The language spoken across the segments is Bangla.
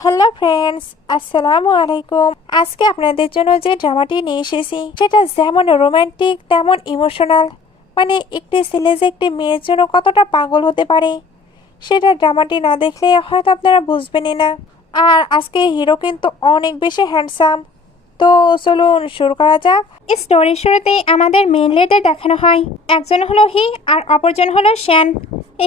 হ্যালো ফ্রেন্ডস, আসসালামু আলাইকুম। আজকে আপনাদের জন্য যে ড্রামাটি নিয়ে এসেছি সেটা যেমন রোমান্টিক তেমন ইমোশনাল। মানে একটি ছেলে যে একটি মেয়ের জন্য কতটা পাগল হতে পারে সেটা ড্রামাটি না দেখলে হয়তো আপনারা বুঝবেনই না। আর আজকে হিরো কিন্তু অনেক বেশি হ্যান্ডসাম। তো চলুন শুরু করা যাক। স্টোরির শুরুতেই আমাদের মেইন লিডার দেখানো হয়। একজন হলো হি আর অপরজন হলো শ্যান।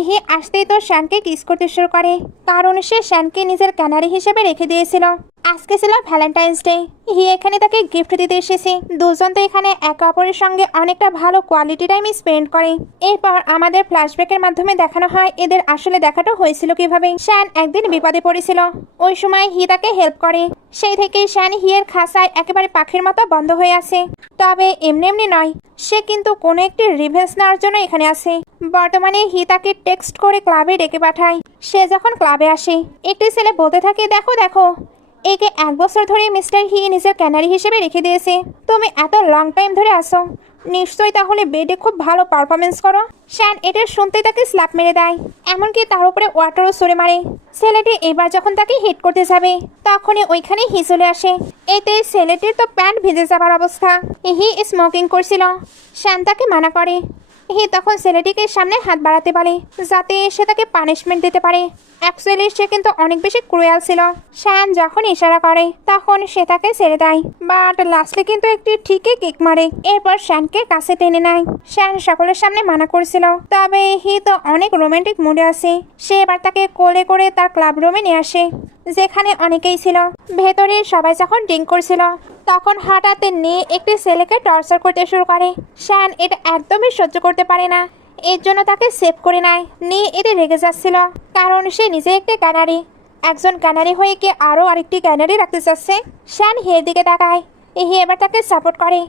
হি আসতেই তো শ্যানকে কিস করতে শুরু করে, কারণ সে শ্যানকে নিজের ক্যানারি হিসেবে রেখে দিয়েছিল। আজকে ছিল ভ্যালেন্টাইন্স ডে। হি এখানে তাকে গিফট দিতে এসেছে। দুজন তো এখানে একে অপরের সঙ্গে অনেকটা ভালো কোয়ালিটি টাইম স্পেন্ড করে। এরপর আমাদের ফ্ল্যাশব্যাকের মাধ্যমে দেখানো হয় এদের আসলে দেখাটা হয়েছিল কিভাবে। শ্যান একদিন বিপদে পড়েছিল, ওই সময় হি তাকে হেল্প করে। সেই থেকেই শ্যান হিয়ের খাঁচায় একেবারে পাখির মতো বন্ধ হয়ে আছে। তবে এমনি এমনি নয়, সে কিন্তু কোনো একটি রিভেন্স নেওয়ার জন্য এখানে আসে। বর্তমানে হি তাকে টেক্সট করে ক্লাবে ডেকে পাঠায়। সে যখন ক্লাবে আসে একটি ছেলে বলতে থাকে, দেখো দেখো, একে 1 বছর ধরে মিস্টার হি নিজের ক্যানারি হিসেবে রেখে দিয়েছে। তুমি এত লং টাইম ধরে আসো, নিশ্চয়ই তাহলে বেডে খুব ভালো পারফরমেন্স করো। শ্যান এটা শুনতেই তাকে স্ল্যাপ মেরে দেয়, এমনকি তার উপরে ওয়াটারও ছুঁড়ে মারে। ছেলেটি এবার যখন তাকে হিট করতে যাবে তখনই ওইখানে হি চলে আসে। এতে ছেলেটির তো প্যান্ট ভিজে যাবার অবস্থা। হি স্মোকিং করছিল, শ্যান তাকে মানা করে। হি তখন ছেলেটিকে সামনে হাত বাড়াতে পারে যাতে সে তাকে পানিশমেন্ট দিতে পারে। অ্যাকচুয়ালি সে কিন্তু অনেক বেশি ক্রুয়েল ছিল। শ্যান যখন ইশারা করে তখন সে তাকে ছেড়ে দেয়, বাট লাস্টে কিন্তু একটি ঠিকই কিক মারে। এরপর শ্যানকে কাছে টেনে নেয়। শ্যান সকলের সামনে মানা করেছিল, তবে হি তো অনেক রোমান্টিক মুডে আছে। সে এবার তাকে কোলে করে তার ক্লাব রুমে নিয়ে আসে, যেখানে অনেকেই ছিল। ভেতরে সবাই যখন ড্রিঙ্ক করছিল তখন হঠাৎ নিয়ে একটি ছেলেকে টর্চার করতে শুরু করে। শ্যান এটা একদমই সহ্য করতে পারে না, এর জন্য তাকে সেভ করে নেয়। নিয়ে এতে রেগে যাচ্ছিল, কারণ সে নিজে একটি ক্যানারি। একজন ক্যানারি হয়ে কি আরও আরেকটি ক্যানারি রাখতে চাচ্ছে। শ্যান হিয়ের দিকে তাকায়, হি এবার তাকে সাপোর্ট করে।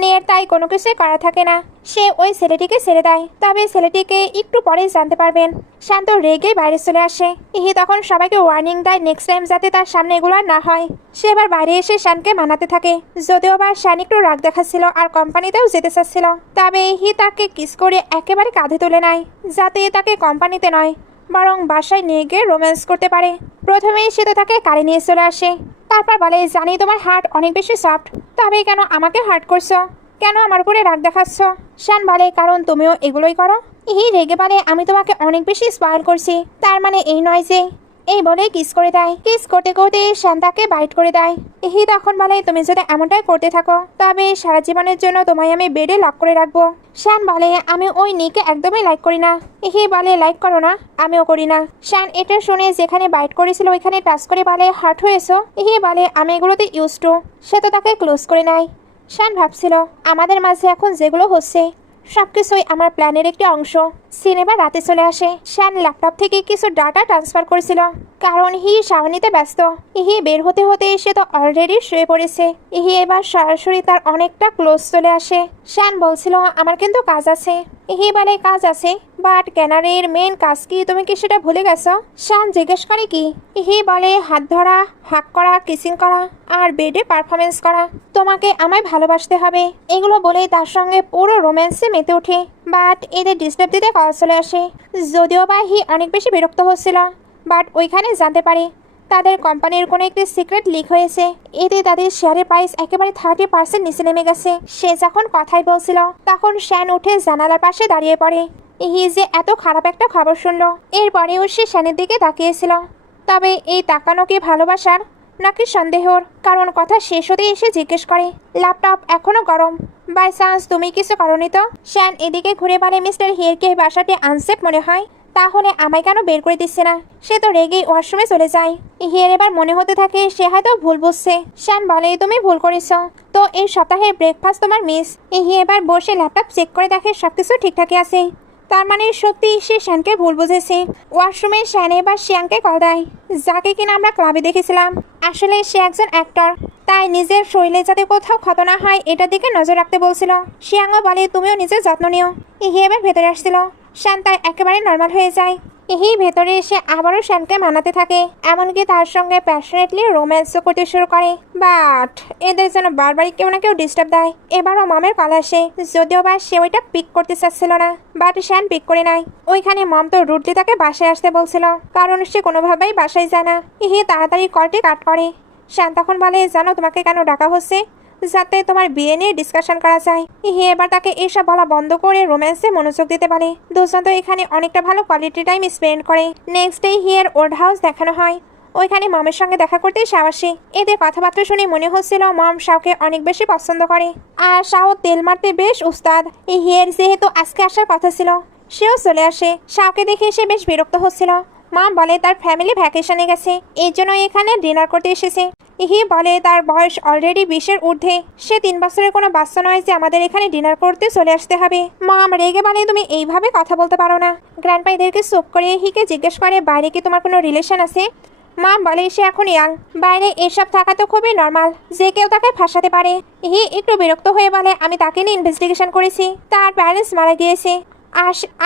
নিয়ের তাই কোনো কিছুই করা থাকে না, সে ওই ছেলেটিকে ছেড়ে দেয়। তবে ছেলেটিকে একটু পরেই জানতে পারবেন। শান্ত রেগে বাইরে চলে আসে। হি তখন সবাইকে ওয়ার্নিং দেয় নেক্সট টাইম যাতে তার সামনে এগুলো আর না হয়। সে এবার বাইরে এসে শানকে মানাতে থাকে, যদিও বা শান একটু রাগ দেখাচ্ছিল আর কোম্পানিতেও যেতে চাচ্ছিল। তবে হি তাকে কিস করে একেবারে কাঁধে তুলে নেয়, যাতে তাকে কোম্পানিতে নয় বরং বাসায় নিয়ে গিয়ে রোম্যান্স করতে পারে। প্রথমেই সে তো তাকে কারে নিয়ে চলে আসে, তারপর বলে, জানি তোমার হার্ট অনেক বেশি সফট, তবে কেন আমাকে হার্ট করছো, কেন আমার উপরে রাগ দেখাচ্ছ? শান বলে, কারণ তুমিও এগুলোই করো। হি রেগে বলে, আমি তোমাকে অনেক বেশি স্পয়েল করছি, তার মানে এই নয় যে। এই বলে কিস করে দেয়। কিস করতে করতে শান তাকে বাইট করে দেয়। হি তখন বলে, তুমি যদি এমনটাই করতে থাকো তবে সারা জীবনের জন্য তোমায় আমি বেডে লক করে রাখবো। শান বলে, আমি ওই নিকে একদমই লাইক করি না। হি বলে, লাইক করো না, আমিও করি না। শান এটা শুনে যেখানে বাইট করেছিল ওইখানে টাচ করে বলে, হার্ট হয়েছো? হি বলে, আমি এগুলোতে ইউজ টু। সে তো তাকে ক্লোজ করে নেয়। শান ভাবছিল, আমাদের মাঝে এখন যেগুলো হচ্ছে সবকিছুই আমার প্ল্যানের একটি অংশ। সিনেমা রাতে চলে আসে। শ্যান ল্যাপটপ থেকে কিছু ডাটা ট্রান্সফার করেছিল, কারণ হি শাওয়ার নিতে ব্যস্ত। হি বের হতে হতে সে তো অলরেডি শুয়ে পড়েছে। হি এবার সরাসরি তার অনেকটা ক্লোজ চলে আসে। শ্যান বলছিল, আমার কিন্তু কাজ আছে। হি বলে, কাজ আছে, বাট ক্যানারির মেন কাজ কি, তুমি কি সেটা ভুলে গেছো? শ্যান জিজ্ঞেস করে, কি? হি বলে, হাত ধরা, হাক করা, কিসিং করা আর বেডে পারফরমেন্স করা। তোমাকে আমায় ভালোবাসতে হবে। এগুলো বলেই তার সঙ্গে পুরো রোম্যান্সে মেতে ওঠে। বাট এদের ডিস্টার্ব দিতে কল চলে আসে। যদিও বা হি অনেক বেশি বিরক্ত হচ্ছিল, বাট ওইখানে জানতে পারে তাদের কোম্পানির কোনো একটি সিক্রেট লিক হয়েছে। এতে তাদের শেয়ারের প্রাইস একেবারে 30% নিচে নেমে গেছে। সে যখন কথাই বলছিল তখন শ্যান উঠে জানালার পাশে দাঁড়িয়ে পড়ে। হি যে এত খারাপ একটা খবর শুনলো। এরপরেও সে শ্যানের দিকে তাকিয়েছিল। তবে এই তাকানো কি ভালোবাসার নাকি সন্দেহর? কারণ কথা শেষ হতে এসে জিজ্ঞেস করে, ল্যাপটপ এখনো গরম? বাই চান্স তুমি কিছু করনি তো? শ্যান এদিকে ঘুরে বলে, মিস্টার হিয়ারকে বাসাটি আনসেফ মনে হয়, তাহলে আমায় কেন বের করে দিচ্ছে না? সে তো রেগে ওয়াশরুমে চলে যায়। হিয়ার এবার মনে হতে থাকে সে হয়তো ভুল বুঝছে। শ্যান বলে, তুমি ভুল করেছ, তো এই সপ্তাহের ব্রেকফাস্ট তোমার মিস। হি এবার বসে ল্যাপটপ চেক করে দেখে সবকিছু ঠিকঠাকই আছে। তার মানে সত্যি সে শ্যানকে ভুল বুঝেছে। ওয়াশরুমে শ্যান এবার শিয়াংকে কল দেয়, যাকে কিনা আমরা ক্লাবে দেখেছিলাম। আসলে সে একজন অ্যাক্টর, তাই নিজের শরীরে যাতে কোথাও ক্ষত না হয় এটার দিকে নজর রাখতে বলছিল। শিয়াংও বলে, তুমিও নিজের যত্ন নিও। হি এবার ভেতরে আসছিল। শ্যান তাই একেবারে নর্মাল হয়ে যায়। ইহি ভেতরে এসে আবারও শ্যানকে মানাতে থাকে, এমনকি তার সঙ্গে প্যাশনেটলি রোম্যান্সও করতে শুরু করে। বাট এদের যেন বারবারই কেউ না কেউ ডিস্টার্ব দেয়। এবারও মমের কল আসে, যদিও বা সে ওইটা পিক করতে চাচ্ছিল না, বাট শ্যান পিক করে নেয়। ওইখানে মম তো রুটলি তাকে বাসায় আসতে বলছিল, কারণ সে কোনোভাবেই বাসায় যায় না। ইহি তাড়াতাড়ি কলটি কাট করে। শ্যান তখন বলে, জানো তোমাকে কেন ডাকা হচ্ছে? যাতে তোমার বিয়ে নিয়ে ডিসকাশন করা যায়। ইহি এবার তাকে এসব বলা বন্ধ করে রোম্যান্সে মনোযোগ দিতে পারে। দুজন তো এখানে অনেকটা ভালো কোয়ালিটি টাইম স্পেন্ড করে। নেক্সট ডে হিয়ের ওল্ড হাউস দেখানো হয়। ওইখানে মমের সঙ্গে দেখা করতেই শাও আসে। এদের কথাবার্তা শুনে মনে হচ্ছিল মম শাওকে অনেক বেশি পছন্দ করে, আর শাও তেল মারতে বেশ উস্তাদ। হিয়ের যেহেতু আজকে আসার কথা ছিল, সেও চলে আসে। শাওকে দেখে সে বেশ বিরক্ত হচ্ছিল। মম বলে তার ফ্যামিলি ভ্যাকেশনে গেছে, এই জন্য এখানে ডিনার করতে এসেছে। ইহি বলে তার বয়স অলরেডি 20-এর ঊর্ধ্বে, সে 3 বছরের কোনো বাচ্চা নয় যে আমাদের এখানে ডিনার করতে চলে আসতে হবে। মম রেগে বলে, তুমি এইভাবে কথা বলতে পারো না। গ্র্যান্ডপা এদেরকে চুপ করে হিকে জিজ্ঞেস করে, বাইরে কি তোমার কোনো রিলেশন আছে? মম বলে সে এখন ইয়াং, বাইরে এসব থাকা তো খুবই নর্মাল, যে কেউ তাকে ফাঁসাতে পারে। হি একটু বিরক্ত হয়ে বলে, আমি তাকে নিয়ে ইনভেস্টিগেশন করেছি, তার প্যারেন্টস মারা গিয়েছে,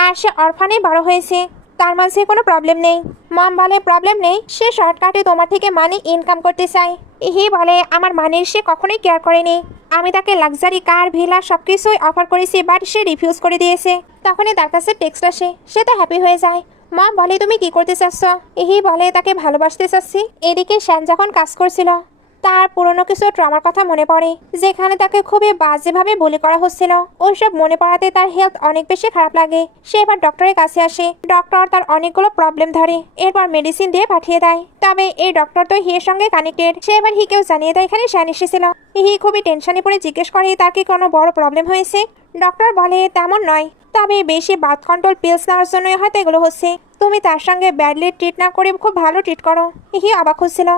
আর সে অরফানে বড় হয়েছে, তার মাঝে কোনো প্রবলেম নেই। মম বলে, প্রবলেম নেই, সে শর্টকাটে তোমার থেকে মানি ইনকাম করতে চায়। হি বলে, আমার মানির সে কখনোই কেয়ার করেনি, আমি তাকে লাক্সারি কার ভিলা সবকিছুই অফার করেছি, বাট সে রিফিউজ করে দিয়েছে। তখনই তার কাছে টেক্সট আসে, সে তো হ্যাপি হয়ে যায়। মম বলে, তুমি কি করতে চাচ্ছ? ইহি বলে, তাকে ভালোবাসতে চাচ্ছি। এদিকে শ্যান যখন কাজ করছিল, তার পুরনো কিছু ট্রমার কথা মনে পড়ে, যেখানে তাকে খুবই বাজেভাবে বুলি করা হচ্ছিল। ওইসব মনে পড়াতে তার হেলথ অনেক বেশি খারাপ লাগে। সে এবার ডক্টরের কাছে আসে। ডক্টর তার অনেকগুলো প্রবলেম ধরে, এরপর মেডিসিন দিয়ে পাঠিয়ে দেয়। তবে এই ডক্টর তো হিয়ের সঙ্গে কানেক্টেড। সে এবার হিকেও জানিয়ে দেয় এখানে শ্যান এসেছিল। হি খুবই টেনশনে পড়ে জিজ্ঞেস করে তার কি কোনো বড় প্রবলেম হয়েছে। ডক্টর বলে, তেমন নয়, তবে বেশি বার্থ কন্ট্রোল পিলস নেওয়ার জন্যই হয়তো এগুলো হচ্ছে। তুমি তার সঙ্গে ব্যাডলি ট্রিট না করে খুব ভালো ট্রিট করো। হি অবাক হচ্ছিল,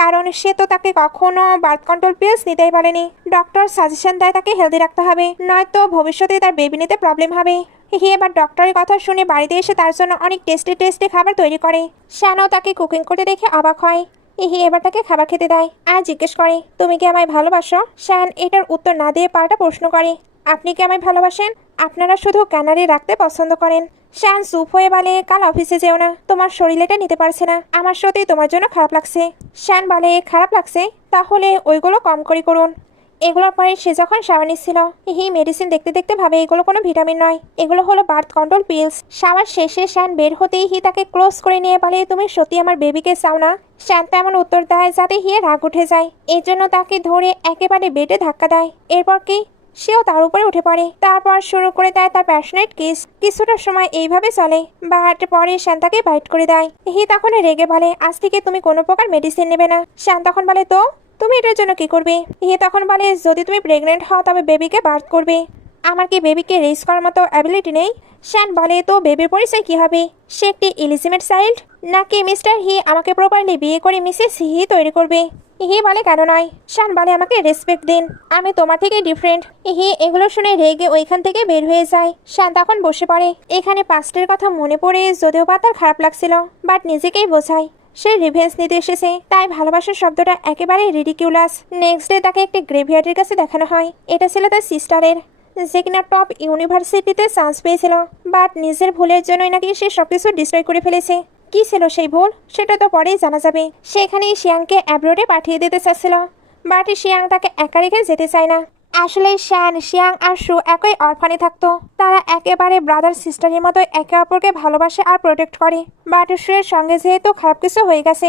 কারণ সে তো তাকে কখনো বার্থ কন্ট্রোল পিলস নিতেই পারেনি। ডক্টর সাজেশন দেয় তাকে হেলদি রাখতে হবে, নয়তো ভবিষ্যতে তার বেবি নিতে প্রবলেম হবে। হি এবার ডক্টরের কথা শুনে বাড়িতে এসে তার জন্য অনেক টেস্টি খাবার তৈরি করে। শ্যানও তাকে কুকিং করতে দেখে অবাক হয়। হি এবার তাকে খাবার খেতে দেয় আর জিজ্ঞেস করে, তুমি কি আমায় ভালোবাসো? শ্যান এটার উত্তর না দিয়ে পাল্টা প্রশ্ন করে, আপনি কি আমায় ভালোবাসেন? আপনারা শুধু ক্যানারি রাখতে পছন্দ করেন। শ্যান চুপ হয়ে বলে, কাল অফিসে যেও না, তোমার শরীরটা নিতে পারছে না, আমার সত্যি তোমার জন্য খারাপ লাগছে। শ্যান বলে, খারাপ লাগছে? তাহলে ওইগুলো কম করে করুন। এগুলোর পরে সে যখন শাওয়ার নিচ্ছিল, হি মেডিসিন দেখতে দেখতে ভাবে এগুলো কোনো ভিটামিন নয়, এগুলো হলো বার্থ কন্ট্রোল পিলস। শাওয়ার শেষে শ্যান বের হতেই হি তাকে ক্লোজ করে নিয়ে বলে, তুমি সত্যি আমার বেবিকে চাও না? শ্যান তেমন উত্তর দেয় যাতে হিয়ে রাগ উঠে যায়। এই জন্য তাকে ধরে একেবারে বেডে ধাক্কা দেয়। এরপর কি সেও তার উপরে উঠে পড়ে, তারপর শুরু করে দেয় তার প্যাশনেট কিস। কিছুটা সময় এইভাবে চলে, বাট পরে শ্যান তাকে বাইট করে দেয়। হি তখন রেগে বলে, আজ থেকে তুমি কোনো প্রকার মেডিসিন নেবে না। শ্যান তখন বলে, তো তুমি এটার জন্য কি করবে? হি তখন বলে, যদি তুমি প্রেগনেন্ট হও তবে বেবিকে বার্থ করবে। আমার কি বেবিকে রেজ করার মতো অ্যাবিলিটি নেই? শ্যান বলে, তো বেবির পরিচয় কি হবে? সে একটি ইলিজিমেট চাইল্ড, নাকি মিস্টার হি আমাকে প্রপারলি বিয়ে করে মিসেস হি তৈরি করবে? হি বলে, কেন নয়? শ্যান বলে, আমাকে রেসপেক্ট দিন, আমি তোমার থেকে ডিফারেন্ট। হি এগুলো শুনে রেগে ওইখান থেকে বের হয়ে যায়। শ্যান তখন বসে পড়ে। এখানে পাস্টের কথা মনে পড়ে যদিও বা তার খারাপ লাগছিল, বাট নিজেকেই বোঝায় সে রিভেঞ্জ নিতে এসেছে, তাই ভালোবাসার শব্দটা একেবারে রিডিকিউলাস। নেক্সট ডে তাকে একটি গ্রেভিয়ার্ডের কাছে দেখানো হয়। এটা ছিল তার সিস্টারের, যে কিনা টপ ইউনিভার্সিটিতে চান্স পেয়েছিল, বাট নিজের ভুলের জন্যই নাকি সে সবকিছু ডিস্ট্রয় করে ফেলেছে। কি ছিল সেই ভুল সেটা তো পরেই জানা যাবে। সেখানেই শিয়াংকে অ্যাব্রোডে পাঠিয়ে দিতে চাচ্ছিল, বাট শিয়াং তাকে একা রেখে যেতে চায় না। আসলে শ্যান, শিয়াং আর শু একই অরফানে থাকতো। তারা একেবারে ব্রাদার সিস্টারের মতো একে অপরকে ভালোবাসে আর প্রোটেক্ট করে, বাট শুয়ের সঙ্গে যেহেতু খারাপ কিছু হয়ে গেছে,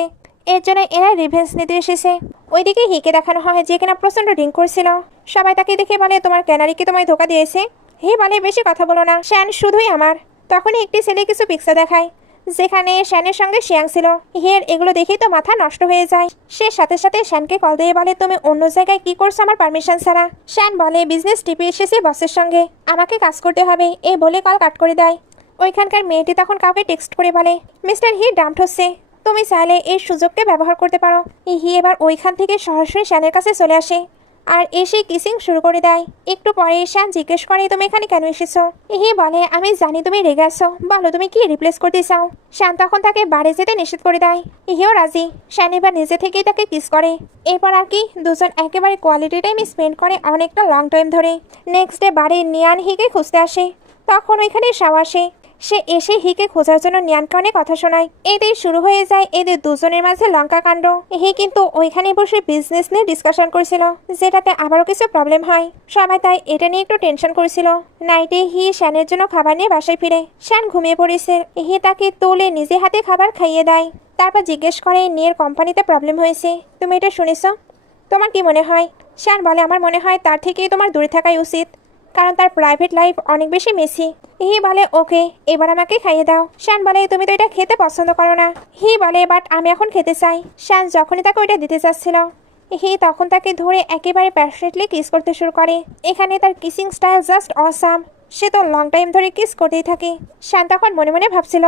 এর জন্য এরা রিভেঞ্জ নিতে এসেছে। ওইদিকে হিকে দেখানো হয় যে কিনা প্রচন্ড ড্রিঙ্ক করছিল। সবাই তাকে দেখে বলে, তোমার ক্যানারি কি তোমায় ধোকা দিয়েছে? হি বলে, বেশি কথা বলো না, শ্যান শুধুই আমার। তখনই একটি ছেলে কিছু পিকচার দেখায়, যেখানে শ্যানের সঙ্গে শিয়াং ছিল। হিয়ের এগুলো দেখেই তো মাথা নষ্ট হয়ে যায়। সে সাথে সাথে শ্যানকে কল দিয়ে বলে, তুমি অন্য জায়গায় কি করছো আমার পারমিশন ছাড়া? শ্যান বলে, বিজনেস টিপে এসেছে বসের সঙ্গে, আমাকে কাজ করতে হবে, এই বলে কল কাট করে দেয়। ওইখানকার মেয়েটি তখন কাউকে টেক্সট করে বলে, মিস্টার হি ডাম্পড হচ্ছে, তুমি চাইলে এই সুযোগকে ব্যবহার করতে পারো। হি এবার ওইখান থেকে সরাসরি শ্যানের কাছে চলে আসে আর এসে কিসিং শুরু করে দেয়। একটু পরে শ্যান জিজ্ঞেস করে, তুমি এখানে কেন এসেছো? হি বলে, আমি জানি তুমি রেগে আছো, বলো তুমি কি রিপ্লেস করতে চাও? শ্যান তখন তাকে বাড়ি যেতে নিষেধ করে দেয়। হিও রাজি। শ্যান এবার নিজে থেকেই তাকে কিস করে। এরপর আর কি দুজন একেবারে কোয়ালিটি টাইম স্পেন্ড করে অনেকটা লং টাইম ধরে। নেক্সট ডে বাড়ির নিয়ান হিকে খুঁজতে আসে। তখন ওইখানে শাও আসে। সে এসে হিকে খোঁজার জন্য নিয়ানকে অনেক কথা শোনায়। এতেই শুরু হয়ে যায় এদের দুজনের মাঝে লঙ্কা কাণ্ড। হি কিন্তু ওইখানে বসে বিজনেস নিয়ে ডিসকাশন করছিল, যেটাতে আবারও কিছু প্রবলেম হয়। সবাই তাই এটা নিয়ে একটু টেনশন করছিল। নাইটে হি শ্যানের জন্য খাবার নিয়ে বাসায় ফিরে। শ্যান ঘুমিয়ে পড়েছে। হি তাকে তুলে নিজে হাতে খাবার খাইয়ে দেয়। তারপর জিজ্ঞেস করে নিয়ের কোম্পানিতে প্রবলেম হয়েছে, তুমি এটা শুনেছ? তোমার কি মনে হয়? শ্যান বলে, আমার মনে হয় তার থেকেই তোমার দূরে থাকাই উচিত, কারণ তার প্রাইভেট লাইফ অনেক বেশি মেসি। হি বলে, ওকে, এবার আমাকে খাইয়ে দাও। শ্যান বলে, তুমি তো এটা খেতে পছন্দ করো না। হি বলে, বাট আমি এখন খেতে চাই। শ্যান যখনই তাকে ওইটা দিতে চাচ্ছিল, হি তখন তাকে ধরে একেবারে প্যাশনেটলি কিস করতে শুরু করে। এখানে তার কিসিং স্টাইল জাস্ট অসাম। সে তো লং টাইম ধরে কিস করতেই থাকে। শ্যান তখন মনে মনে ভাবছিল,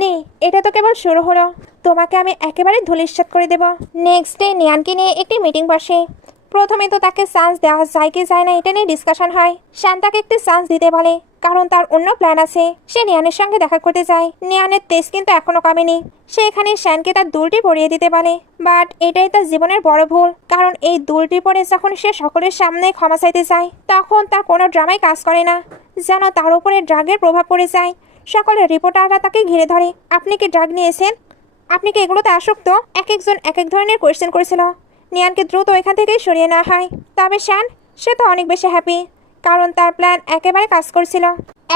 নে, এটা তো কেবল শুরু হলো, তোমাকে আমি একেবারে ধূলিসাৎ করে দেব। নেক্সট ডে নিয়ানকে নিয়ে একটি মিটিং বসে। প্রথমে তো তাকে চান্স দেওয়া যায় কি যায় না এটা নিয়ে ডিসকাশন হয়। শ্যান তাকে একটি চান্স দিতে বলে, কারণ তার অন্য প্ল্যান আছে। সে নিয়ানের সঙ্গে দেখা করতে যায়। নিয়ানের তেজ কিন্তু এখনো কমেনি। সে এখানে শ্যানকে তার দুলটি পরিয়ে দিতে বলে, বাট এটাই তার জীবনের বড় ভুল, কারণ এই দুলটি পরে যখন সে সকলের সামনে ক্ষমা চাইতে যায়, তখন তার কোনো ড্রামাই কাজ করে না, যেন তার উপরে ড্রাগের প্রভাব পড়ে যায়। সকলের রিপোর্টাররা তাকে ঘিরে ধরে, আপনি কি ড্রাগ নিয়েছেন? আপনি কি এগুলোতে আসক্ত? এক একজন এক এক ধরনের কোয়েশ্চেন করেছিল। নিয়ানকে দ্রুত এখান থেকে সরিয়ে নেওয়া হয়। তবে শ্যান, সে তো অনেক বেশি হ্যাপি, কারণ তার প্ল্যান একেবারে কাজ করছিল।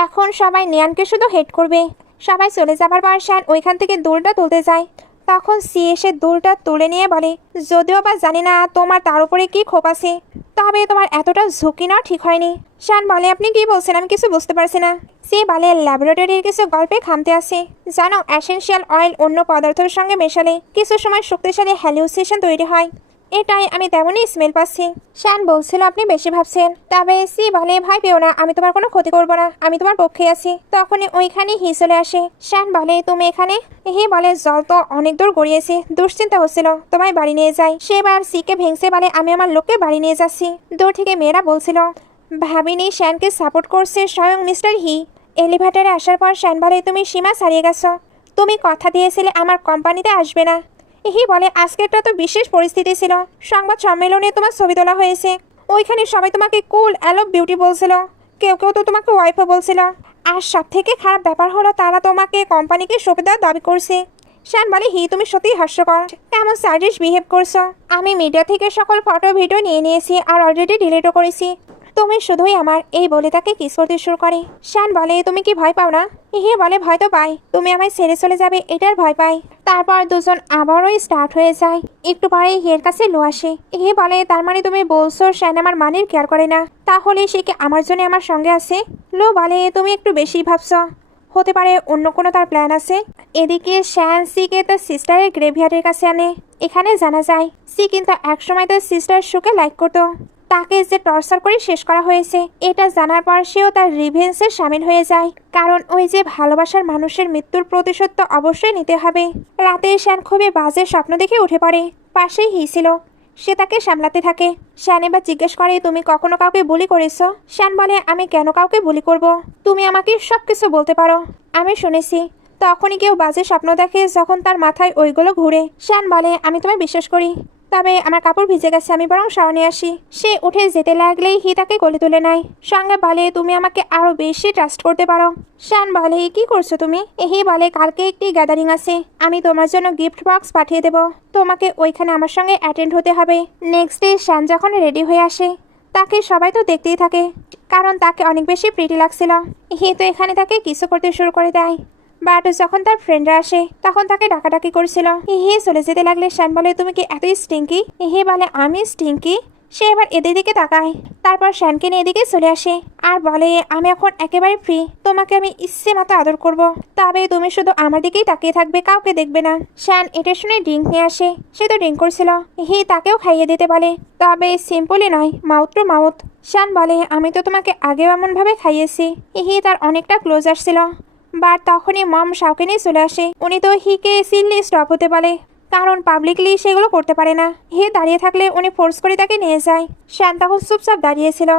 এখন সবাই নিয়ানকে শুধু হেট করবে। সবাই চলে যাবার পর শ্যান ওইখান থেকে দুলটা তুলতে যায়। তখন সি এসে দুলটা তুলে নিয়ে বলে, যদিও বা জানি না তোমার তার উপরে কি ক্ষোভ আছে, তবে তোমার এতটা ঝুঁকি না ঠিক হয়নি। শ্যান বলে, আপনি কি বলছেন? আমি কিছু বুঝতে পারছি না। সে বলে, ল্যাবরেটরির কিছু গল্পে খামতে আছে। জানো, এসেনশিয়াল অয়েল অন্য পদার্থের সঙ্গে মেশালে কিছু সময় শক্তিশালী হ্যালিউসিনেশন তৈরি হয়। এটাই আমি তেমনই স্মেল পাচ্ছি। শ্যান বলছিল, আপনি বেশি ভাবছেন। তবে সি বলে, ভয় পেও না, আমি তোমার কোনো ক্ষতি করবো না, আমি তোমার পক্ষে আছি। তখনই ওইখানে হি চলে আসে। শ্যান বলে, তুমি এখানে? হি বলে, জল তো অনেক দূর গড়িয়েছি, দুশ্চিন্তা হচ্ছিল, তোমায় বাড়ি নিয়ে যাই। সেবার সিকে ভেঙছে বলে, আমি আমার লোককে বাড়ি নিয়ে যাচ্ছি। দূর থেকে মেয়েরা বলছিল, ভাবিনি শ্যানকে সাপোর্ট করছে স্বয়ং মিস্টার হি। এলিভেটরে আসার পর শ্যান বলে, তুমি সীমা ছাড়িয়ে গেছো, তুমি কথা দিয়েছিলে আমার কোম্পানিতে আসবে না। হি বলে, আজকেরটা তো বিশেষ পরিস্থিতি ছিল, সংবাদ সম্মেলনে তোমার ছবি তোলা হয়েছে, ওইখানে সবাই তোমাকে কুল অ্যালো বিউটি বলছিল, কেউ কেউ তো তোমাকে ওয়াইফও বলছিল। আর সব থেকে খারাপ ব্যাপার হলো তারা তোমাকে কোম্পানিকে সঁপে দেওয়ার দাবি করছে। শ্যান বলে, হি তুমি সত্যিই হাস্যকর, কেমন সার্ভিস বিহেভ করছো। আমি মিডিয়া থেকে সকল ফটো ভিডিও নিয়ে নিয়েছি আর অলরেডি ডিলিটও করেছি, তুমি শুধুই আমার। এই বলে তাকে কিস করতে শুরু করে। শ্যান বলে, তুমি কি ভয় পাও না? হি বলে, ভয় তো পাই, তুমি আমায় ছেড়ে চলে যাবে এটার ভয় পাই। তারপর দুজন আবারও স্টার্ট হয়ে যায়। একটু পরে হিয়ের কাছে লো আসে। হি বলে, তার মানে তুমি বলছো শ্যান আমার মানির কেয়ার করে না, তাহলে সে কি আমার জন্য আমার সঙ্গে আছে? লো বলে, তুমি একটু বেশি ভাবছ, হতে পারে অন্য কোনো তার প্ল্যান আছে। এদিকে শ্যান সিকে তার সিস্টারের গ্রেভিয়ার্ডের কাছে আনে। এখানে জানা যায় সি কিন্তু একসময় তার সিস্টার শোকে লাইক করতো। তাকে যে টর্চার করে শেষ করা হয়েছে এটা জানার পর সেও তার রিভেন্সে সামিল হয়ে যায়, কারণ ওই যে ভালোবাসার মানুষের মৃত্যুর প্রতিশোধ তো অবশ্যই নিতে হবে। রাতে শ্যান খুবই বাজে স্বপ্ন দেখে উঠে পড়ে। পাশেই হি ছিল, সে তাকে সামলাতে থাকে। শ্যান এবার জিজ্ঞেস করে, তুমি কখনো কাউকে বুলি করেছো? শ্যান বলে, আমি কেন কাউকে বুলি করব? তুমি আমাকে সবকিছু বলতে পারো, আমি শুনেছি। তখনই কেউ বাজে স্বপ্ন দেখে যখন তার মাথায় ওইগুলো ঘুরে। শ্যান বলে, আমি তোমায় বিশ্বাস করি, তবে আমার কাপড় ভিজে গেছে, আমি বরং শাওয়ার নিয়ে আসি। সে উঠে যেতে লাগলেই হি তাকে গলে তুলে নেয়। সঙ্গে বলে, তুমি আমাকে আরো বেশি ট্রাস্ট করতে পারো। শ্যান বলে, কি করছো তুমি? হি বলে, কালকে একটি গ্যাদারিং আছে, আমি তোমার জন্য গিফট বক্স পাঠিয়ে দেব, তোমাকে ওইখানে আমার সঙ্গে অ্যাটেন্ড হতে হবে। নেক্সট ডে শ্যান যখন রেডি হয়ে আসে, তাকে সবাই তো দেখতেই থাকে, কারণ তাকে অনেক বেশি প্রিটি লাগছিল। হি তো এখানে তাকে কিসও করতে শুরু করে দেয়। বাট যখন তার ফ্রেন্ডরা আসে তখন তাকে ডাকাডাকি করছিল। হি চলে যেতে লাগলে শ্যান বলে, তুমি কি এতই স্টিঙ্কি? হি বলে, আমি স্টিঙ্কি? সে এবার এদের দিকে তাকায়, তারপর শ্যানকে নিয়ে এদিকে চলে আসে আর বলে, আমি এখন একেবারে ফ্রি, তোমাকে আমি ইচ্ছে মতো আদর করব, তবে তুমি শুধু আমার দিকেই তাকিয়ে থাকবে, কাউকে দেখবে না। শ্যান এটা শুনে ড্রিঙ্ক নিয়ে আসে, সে তো ড্রিঙ্ক করছিল। হি তাকেও খাইয়ে দিতে বলে, তবে সিম্পলি নয়, মাউথ টু মাউথ। শ্যান বলে, আমি তো তোমাকে আগেও এমন ভাবে খাইয়েছি। হি তার অনেকটা ক্লোজ আসছিল। বাট তখনই মম শাওকে নিয়ে চলে আসে। উনি তো হিকে সিললি স্টপ হতে বলে, কারণ পাবলিকলি সেগুলো করতে পারে না। হি দাঁড়িয়ে থাকলে উনি ফোর্স করে তাকে নিয়ে যায়। শ্যান তখন চুপচাপ দাঁড়িয়েছিল।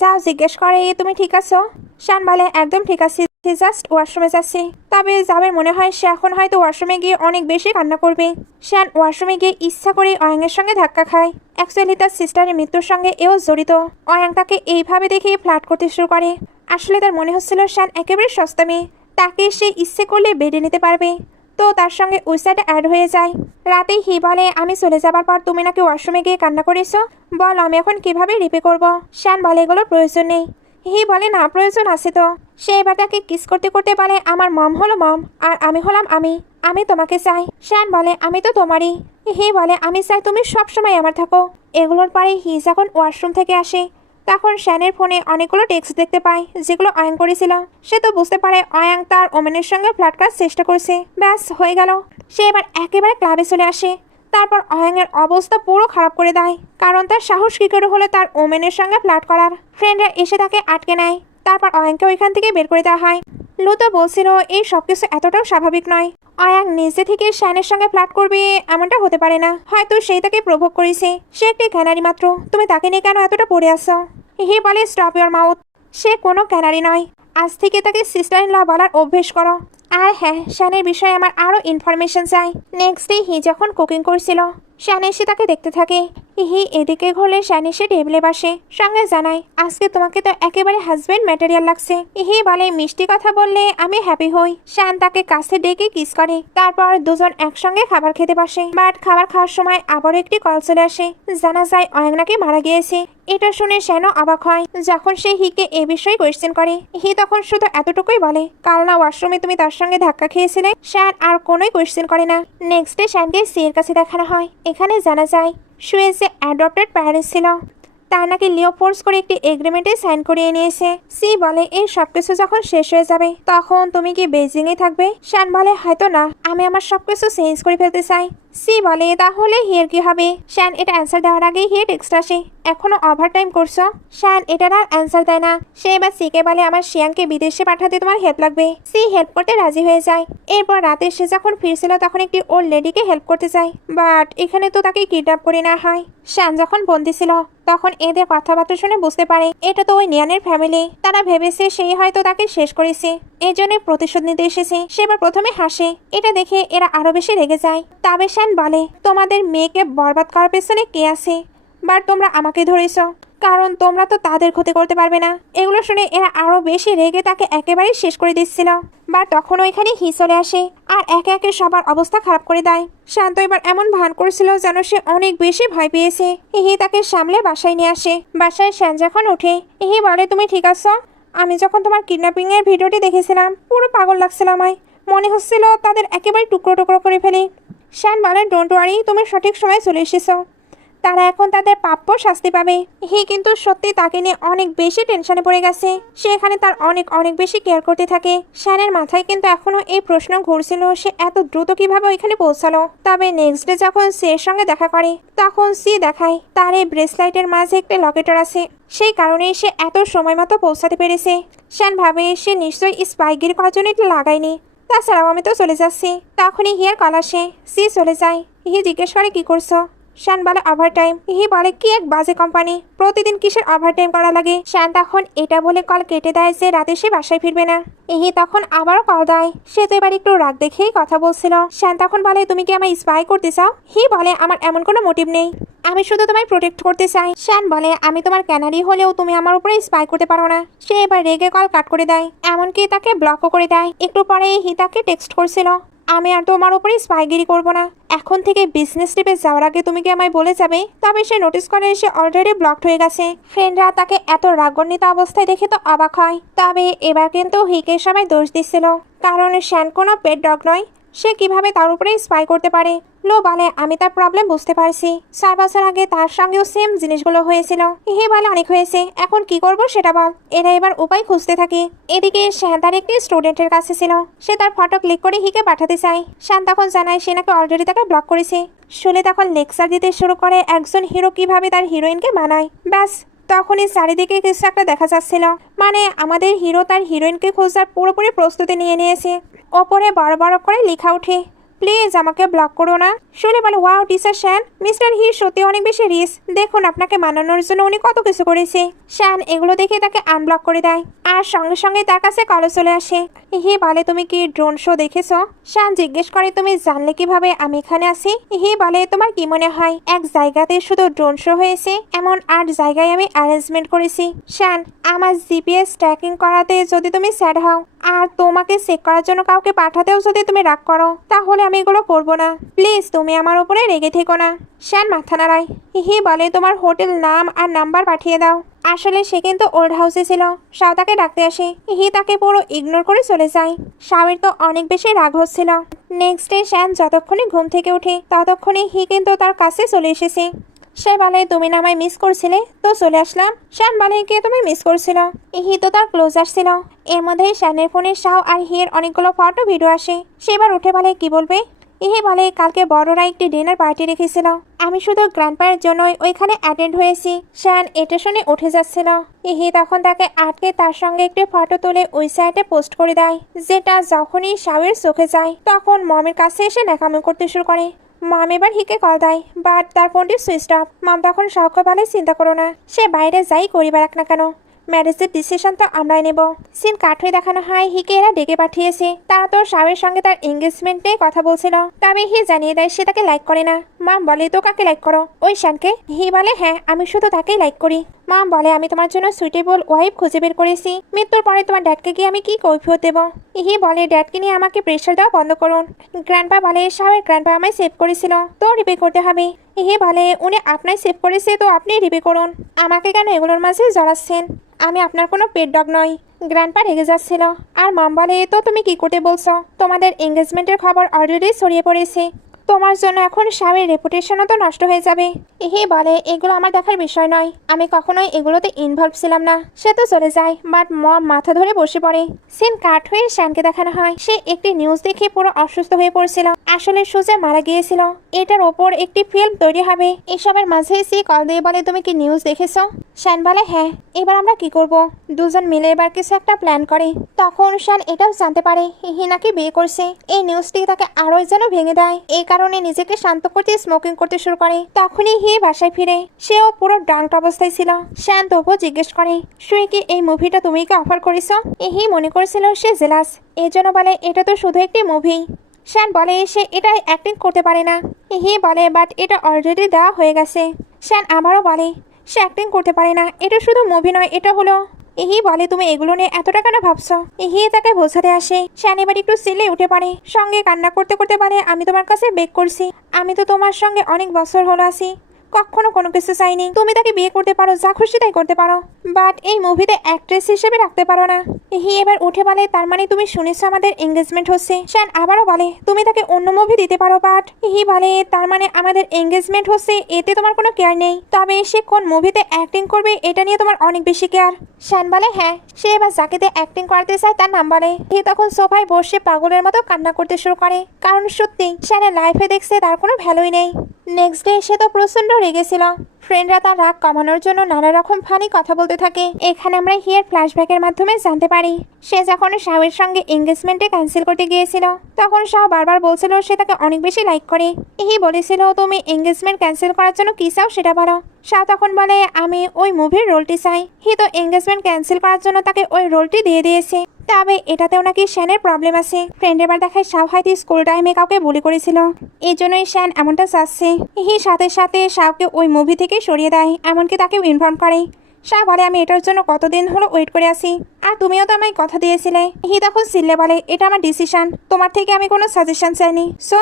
যা জিজ্ঞেস করে, তুমি ঠিক আছো? শ্যান বলে, একদম ঠিক আছি, জাস্ট ওয়াশরুমে যাচ্ছি। তবে যাবে মনে হয় সে এখন হয়তো ওয়াশরুমে গিয়ে অনেক বেশি কান্না করবে। শ্যান ওয়াশরুমে গিয়ে ইচ্ছা করে অয়াংয়ের সঙ্গে ধাক্কা খায়। অ্যাকচুয়ালি তার সিস্টারের মৃত্যুর সঙ্গে এও জড়িত। অয়াং তাকে এইভাবে দেখে ফ্লার্ট করতে শুরু করে। আসলে তার মনে হচ্ছিল শ্যান একেবারে সস্তা মেয়ে, তাকে সে ইচ্ছে করলে বেড়ে নিতে পারবে। তো তার সঙ্গে উইসাইড অ্যাড হয়ে যায়। রাতে হি বলে আমি চলে যাবার পর তুমি নাকি ওয়াশরুমে গিয়ে কান্না করেছো, বল আমি এখন কিভাবে রিপে করব। শ্যান বলে এগুলোর প্রয়োজন নেই। হি বলে না প্রয়োজন আছে তো। সে এবার তাকে কিস করতে করতে বলে আমার মম হলো মম আর আমি হলাম আমি, আমি তোমাকে চাই। শ্যান বলে আমি তো তোমারই। হি বলে আমি চাই তুমি সব সময় আমার থাকো। এগুলোর পরে হি যখন ওয়াশরুম থেকে আসে তখন শ্যানের ফোনে অনেকগুলো টেক্সট দেখতে পায় যেগুলো অয়াং করেছিল। সে তো বুঝতে পারে অয়াং তার ওমেনের সঙ্গে ফ্ল্যাট করার চেষ্টা করছে। ব্যাস হয়ে গেল। সে এবার একেবারে ক্লাবে চলে আসে। তারপর অয়াংয়ের অবস্থা পুরো খারাপ করে দেয়, কারণ তার সাহস কী করে হলো তার ওমেনের সঙ্গে ফ্ল্যাট করার। ফ্রেন্ডরা এসে তাকে আটকে নেয়। তারপর অয়াংকে ওইখান থেকে বের করে দেওয়া হয়। লু তো বলছিল এই সব কিছু এতটাও স্বাভাবিক নয়। অয়াং নিজে থেকে শ্যানের সঙ্গে ফ্ল্যাট করবে এমনটা হতে পারে না, হয়তো সেই তাকে প্রভোগ করেছে। সে একটি ক্যানারি মাত্র, তুমি তাকে নিয়ে কেন এতটা পড়ে আসো। হি বলে স্টপ ইওর মাউথ, সে কোনো ক্যানারি নয়। আজ থেকে তাকে সিস্টার ইন ল বলার অভ্যেস করো। আর হ্যাঁ, শ্যানের বিষয়ে আমার আরও ইনফরমেশন চাই। নেক্সট ডে হি যখন কুকিং করছিল শ্যান এসে তাকে দেখতে থাকে। হি এদিকে ঘুরলে শ্যান এসে টেবিলে বসে, সঙ্গে জানায় আজকে তোমাকে তো একেবারে হাজবেন্ড ম্যাটেরিয়াল লাগছে। হি বলে মিষ্টি কথা বললে আমি হ্যাপি হই। শ্যান তাকে কাছে ডেকে কিস করে। তারপর দুজন একসঙ্গে খাবার খেতে বসে। বাট খাবার খাওয়ার সময় আবারও একটি কল চলে আসে। জানা যায় অয়াং নাকি মারা গিয়েছে। এটা শুনে শ্যানও অবাক হয়। যখন সে হিকে এ বিষয়ে কোয়েশ্চেন করে হি তখন শুধু এতটুকুই বলে কাল না ওয়াশরুমে তুমি তার সঙ্গে ধাক্কা খেয়েছিলে। শ্যান আর কোনোই কোয়েশ্চেন করে না। নেক্সট ডে শ্যানকে সি এর কাছে দেখানো হয়। এখানে জানা যায় সুয়েজ যে অ্যাডপ্টেড প্যারেন্টস ছিল তার নাকি লিও ফোর্স করে একটি এগ্রিমেন্টে সাইন করিয়ে নিয়েছে। সি বলে এই সবকিছু যখন শেষ হয়ে যাবে তখন তুমি কি বেজিং এ থাকবে। শ্যান বলে হয়তো না, আমি আমার সবকিছু চেঞ্জ করে ফেলতে চাই। সি বলে তাহলে হিয়ার কি হবে। শ্যান এটা অ্যান্সার দেওয়ার আগেই হিয়ে টেক্সট আসে এখনো ওভার টাইম করছো। শ্যান এটার আর অ্যান্সার দেয় না। সে এবার সিকে বলে আমার শিয়াংকে বিদেশে পাঠাতে তোমার হেল্প লাগবে। সি হেল্প করতে রাজি হয়ে যায়। এরপর রাতে সে যখন ফিরছিল তখন একটি ওল্ড লেডিকে হেল্প করতে চায়, বাট এখানে তো তাকে কিডন্যাপ করে নেওয়া হয়। শ্যান যখন বন্দি ছিল তখন এদের কথাবার্তা শুনে বুঝতে পারে এটা তো ওই নিয়ানের ফ্যামিলি। তারা ভেবেছে সেই হয়তো তাকে শেষ করেছে, এই জন্য প্রতিশোধ নিতে এসেছে। সে এবার প্রথমে হাসে, এটা দেখে এরা আরো বেশি রেগে যায়। তবে শ্যান বলে তোমাদের মেয়েকে বরবাদ করার পেছনে কে আছে, বাট তোমরা আমাকে ধরেছ, কারণ তোমরা তো তাদের ক্ষতি করতে পারবে না। এগুলো শুনে এরা আরো বেশি রেগে তাকে একেবারে শেষ করে দিচ্ছিল। বাট তখন ওইখানে হি চলে আসে আর একে একে সবার অবস্থা খারাপ করে দেয়। শান্ত এবার এমন ভান করেছিল যেন সে অনেক বেশি ভয় পেয়েছে। হি তাকে সামলে বাসায় নিয়ে আসে। বাসায় শ্যান যখন ওঠে হি বলে তুমি ঠিক আছো। আমি যখন তোমার কিডন্যাপিং এর ভিডিওটি দেখেছিলাম পুরো পাগল লাগছিল আমায়, মনে হচ্ছিল তাদের একেবারে টুকরো টুকরো করে ফেলি। শ্যান বলে ডোন্ট ওয়ারি, তুমি সঠিক সময় চলে এসেছো। তারা এখন তাদের প্রাপ্য শাস্তি পাবে। হি কিন্তু সত্যি তাকে নিয়ে অনেক বেশি টেনশনে পড়ে গেছে। সে এখানে তার অনেক বেশি কেয়ার করতে থাকে। শ্যানের মাথায় কিন্তু এখনো এই প্রশ্ন ঘুরছিল সে এত দ্রুত কিভাবে ওইখানে পৌঁছালো। তবে নেক্সট ডে যখন সি এর সঙ্গে দেখা করে তখন সি দেখায় তার এই ব্রেসলাইটের মাঝে একটা লকেটার আছে, সেই কারণেই সে এত সময় মতো পৌঁছাতে পেরেছে। শ্যান ভাবে সে নিশ্চয়ই স্পাইগির করার জন্য এটা লাগায়নি, তাছাড়াও আমি তো চলে যাচ্ছি। তখনই হিয়ার কল আসে। সি চলে যায়। হি জিজ্ঞেস করে কি করছো। শ্যান বলে ওভার টাইম। হি বলে কি এক বাজে কোম্পানি, প্রতিদিন কিসের ওভার টাইম করা লাগে। শ্যান তখন এটা বলে কল কেটে দেয় যে রাতে সে বাসায় ফিরবে না। হি তখন আবারও কল দেয়। সে তো এবার একটু রাগ দেখেই কথা বলছিল। শ্যান তখন বলে তুমি কি আমায় স্পাই করতে চাও। হি বলে আমার এমন কোনো মোটিভ নেই, আমি শুধু তোমায় প্রোটেক্ট করতে চাই। শ্যান বলে আমি তোমার ক্যানারি হলেও তুমি আমার উপরে স্পাই করতে পারো না। সে এবার রেগে কল কাট করে দেয়, এমনকি তাকে ব্লকও করে দেয়। একটু পরে হি তাকে টেক্সট করছিল আমি আর তোমার উপরে স্পাইগিরি করবো না, এখন থেকে বিজনেস ট্রিপে যাওয়ার আগে তুমি কি আমায় বলে যাবে। তবে সে নোটিস করে সে অলরেডি ব্লকড হয়ে গেছে। ফ্রেন্ডরা তাকে এত রাগান্বিত অবস্থায় দেখে তো অবাক হয়। তবে এবার কিন্তু হিকে সবাই দোষ দিচ্ছিল, কারণ শ্যান কোনো পেট ডগ নয়, সে কিভাবে তার উপরে স্পাই করতে পারে। লো বলে আমি তার প্রবলেম বুঝতে পারছি, 6 বছর আগে তার সঙ্গেও সেম জিনিসগুলো হয়েছিল। হি বলে অনেক হয়েছে, এখন কি করব সেটা বল। এরা এবার উপায় খুঁজতে থাকে। এদিকে শ্যান তার একটি স্টুডেন্টের কাছে ছিল, সে তার ফটো ক্লিক করে হিকে পাঠাতে চায়। শ্যান তখন জানায় সে নাকি অলরেডি তাকে ব্লক করেছে। শুনে তখন লেকচার দিতে শুরু করে একজন হিরো কিভাবে তার হিরোইনকে মানায়। ব্যাস তখনই চারিদিকে কিছু একটা দেখা যাচ্ছিল, মানে আমাদের হিরো তার হিরোইনকে খোঁজার পুরোপুরি প্রস্তুতি নিয়ে নিয়েছে। ওপরে বড় বড় করে লেখা ওঠে প্লিজ আমাকে ব্লক করো না। শুনে বলে ওয়াও টিচার শ্যান, মিস্টার হি সত্যি অনেক বেশি রিস। দেখুন আপনাকে মানানোর জন্য উনি কত কিছু করেছে। শ্যান এগুলো দেখে তাকে আনব্লক করে দেয় আর সঙ্গে সঙ্গে তার কাছে কলে চলে আসে। হি বলে তুমি কি ড্রোন শো দেখেছ? শ্যান জিজ্ঞেস করে তুমি জানলে কিভাবে আমি এখানে আছি? হি বলে তোমার কি মনে হয় এক জায়গাতে শুধু ড্রোন শো হয়েছে? এমন 8 জায়গায় আমি অ্যারেঞ্জমেন্ট করেছি। শ্যান আমার জিপিএস ট্র্যাকিং করাতে যদি তুমি স্যাড হও আর তোমাকে চেক করার জন্য কাউকে পাঠাতেও যদি তুমি রাগ করো তাহলে আমি এগুলো করবো না। প্লিজ তুমি আমার উপরে রেগে থেকো না। শ্যান মাথা নাড়ায়। হি বলে তোমার হোটেল নাম আর নাম্বার পাঠিয়ে দাও। আসলে সে কিন্তু ওল্ড হাউসে ছিল। শাও তাকে ডাকতে আসে। হি তাকে পুরো ইগনোর করে চলে যায়। শাওয়ের তো অনেক বেশি রাগ হচ্ছিল। নেক্সট ডে শ্যান যতক্ষণে ঘুম থেকে ওঠে ততক্ষণে হি কিন্তু তার কাছে চলে এসেছে। সে বলে তুমি না আমায় মিস করছিলে, তো চলে আসলাম। শ্যান বলে কে তুমি মিস করছিল? হি তো তার ক্লোজ আসছিল। এর মধ্যেই শ্যানের ফোনে শাও আর হিয়ের অনেকগুলো ফটো ভিডিও আসে। সে এবার উঠে বলে কি বলবে? ইহি বলে কালকে বড়রা একটি ডিনার পার্টি রেখেছিল, আমি শুধু গ্র্যান্ডপায়ের জন্যই ওইখানে অ্যাটেন্ড হয়েছি। শ্যান এটা শুনে উঠে যাচ্ছিল। ইহি তখন তাকে আটকে তার সঙ্গে একটি ফটো তুলে ওই সাইটে পোস্ট করে দেয়, যেটা যখনই শাওয়ের চোখে যায় তখন মমের কাছে এসে ন্যাকামি করতে শুরু করে। মম এবার হিকে কল দেয়, বাট তার ফোনটি সুইচ অফ। মম তখন শাওকে বলে চিন্তা করো না, সে বাইরে যাই করিবার রাখ না কেন, ম্যারেজের ডিসিশন তো আমরাই নেব। সিন কাট হয়ে দেখানো হয় হিকে এরা ডেকে পাঠিয়েছে। তারা তো শাওয়ের সঙ্গে তার এঙ্গেজমেন্ট নিয়ে কথা বলছিল। তবে হি জানিয়ে দেয় সে তাকে লাইক করে না। মাম বলে তো কাকে লাইক করো? ওই শ্যানকে। হি বলে হ্যাঁ আমি শুধু তাকেই লাইক করি। মাম বলে আমি তোমার জন্য সুইটেবল ওয়াইফ খুঁজে বের করেছি। মৃত্যুর পরে তোমার ড্যাডকে গিয়ে আমি কি কৈফিয়ত দেবো? হি বলে ড্যাডকে নিয়ে আমাকে প্রেশার দেওয়া বন্ধ করুন। গ্র্যান্ডপা বলে শাওয়ের গ্র্যান্ডপা আমায় সেভ করেছিল, তো রিপে করতে হবে। হি বলে উনি আপনায় সেভ করেছে তো আপনি রিপে করুন, আমাকে কেন এগুলোর মাঝে জড়াচ্ছেন? আমি আপনার কোনো পেট ডগ নই। গ্র্যান্ডপা রেগে যাচ্ছিল। আর মাম বলে তো তুমি কি করতে বলছো? তোমাদের এঙ্গেজমেন্টের খবর অলরেডি ছড়িয়ে পড়েছে, তোমার জন্য এখন স্বামীর রেপুটেশনও তো নষ্ট হয়ে যাবে। হি বলে এগুলো আমার দেখার বিষয় নয়, আমি কখনোই এগুলোতে ইনভলভ ছিলাম না। সে তো চলে যায়, বাট মম মাথা ধরে বসে পড়ে। সিন কাট হয়ে শ্যানকে দেখানো হয়। সে একটি নিউজ দেখে পুরো অসুস্থ হয়ে পড়ছিল। আসলে সুজে মারা গিয়েছিল, এটার ওপর একটি ফিল্ম তৈরি হবে। এসবের মাঝে সি কল দিয়ে বলে তুমি কি নিউজ দেখেছো? শ্যান বলে হ্যাঁ। এবার আমরা কি করব? দুজন মিলে এবার কিছু একটা প্ল্যান করে। তখন শ্যান এটাও জানতে পারে হি নাকি বিয়ে করছে। এই নিউজটি তাকে আরোই যেন ভেঙে দেয়। এই কারণে নিজেকে শান্ত করতে স্মোকিং করতে শুরু করে। তখনই হি বাসায় ফিরে। সেও পুরো ড্রাঙ্ক অবস্থায় ছিল। শ্যান তবুও জিজ্ঞেস করে শুয়ে কি এই মুভিটা তুমি কি অফার করেছো? হি মনে করেছিল সে জেলাস, এই জন্য বলে এটা তো শুধু একটি মুভি। শ্যান বলে সে এটা অ্যাক্টিং করতে পারে না। হি বলে বাট এটা অলরেডি দেওয়া হয়ে গেছে। শ্যান আবারও বলে সে অ্যাক্টিং করতে পারে না, এটা শুধু মুভি নয়, এটা হলো। হি বলে তুমি এগুলো নিয়ে এতটা কেন ভাবছো? হি তাকে বোঝাতে আসে। শ্যান এবার একটু সিলে উঠে পড়ে, সঙ্গে কান্না করতে করতে বলে আমি তোমার কাছে বেগ করছি, আমি তো তোমার সঙ্গে অনেক বছর হলো আছি, কখনো কোনো কিছু চাইনি। তুমি তাকে বিয়ে করতে পারো, যা খুশি তাই করতে পারো, বাট এই মুভিতে অ্যাক্ট্রেস হিসেবে রাখতে পারো না। হি এবার উঠে বলে তার মানে তুমি শুনেছো আমাদের এঙ্গেজমেন্ট হচ্ছে? শ্যান আবারও বলে তুমি তাকে অন্য মুভি দিতে পারো, বাট হি বলে তার মানে আমাদের এঙ্গেজমেন্ট হচ্ছে, এতে তোমার কোনো কেয়ার নেই, তবে সে কোন মুভিতে অ্যাক্টিং করবে এটা নিয়ে তোমার অনেক বেশি কেয়ার। শ্যান বলে হ্যাঁ। সে এবার যাকেতে অ্যাক্টিং করতে চায় তার নাম বলে। হি তখন সোফায় বসে পাগলের মতো কান্না করতে শুরু করে, কারণ সত্যি শ্যানের লাইফে দেখছে তার কোনো ভ্যালুই নেই। নেক্সট ডে সে তো প্রচন্ড রেগেছিল। ফ্রেন্ডরা তার রাগ কমানোর জন্য নানা রকম ফানি কথা বলতে থাকে। এখানে আমরা হিয়ার ফ্ল্যাশব্যাকের মাধ্যমে জানতে পারি সে যখন শাওয়ের সঙ্গে এঙ্গেজমেন্টে ক্যান্সেল করতে গিয়েছিল তখন শাও বারবার বলছিল সে তাকে অনেক বেশি লাইক করে। হি বলেছিল তুমি এঙ্গেজমেন্ট ক্যান্সেল করার জন্য কি চাও সেটা বলো। শাও তখন বলে আমি ওই মুভির রোলটি চাই। হি তো এঙ্গেজমেন্ট ক্যান্সেল করার জন্য তাকে ওই রোলটি দিয়ে দিয়েছে, তবে এটাতেও নাকি শ্যানের প্রবলেম আছে। ফ্রেন্ড এবার দেখায় শাও হয়তো স্কুল টাইমে কাউকে বুলি করেছিল, এই জন্যই শ্যান এমনটা চাচ্ছে। হি সাথে সাথে শাওকে ওই মুভি থেকে সরিয়ে দেয়, এমনকি তাকেও ইনফর্ম করে। শাহ বলে আমি এটার জন্য কতদিন হলো ওয়েট করে আছি, আর তুমিও তো আমায় কথা দিয়েছিলে। হি তখন সিল্লে বলে এটা আমার ডিসিশন, তোমার থেকে আমি কোনো সাজেশন চাইনি, সো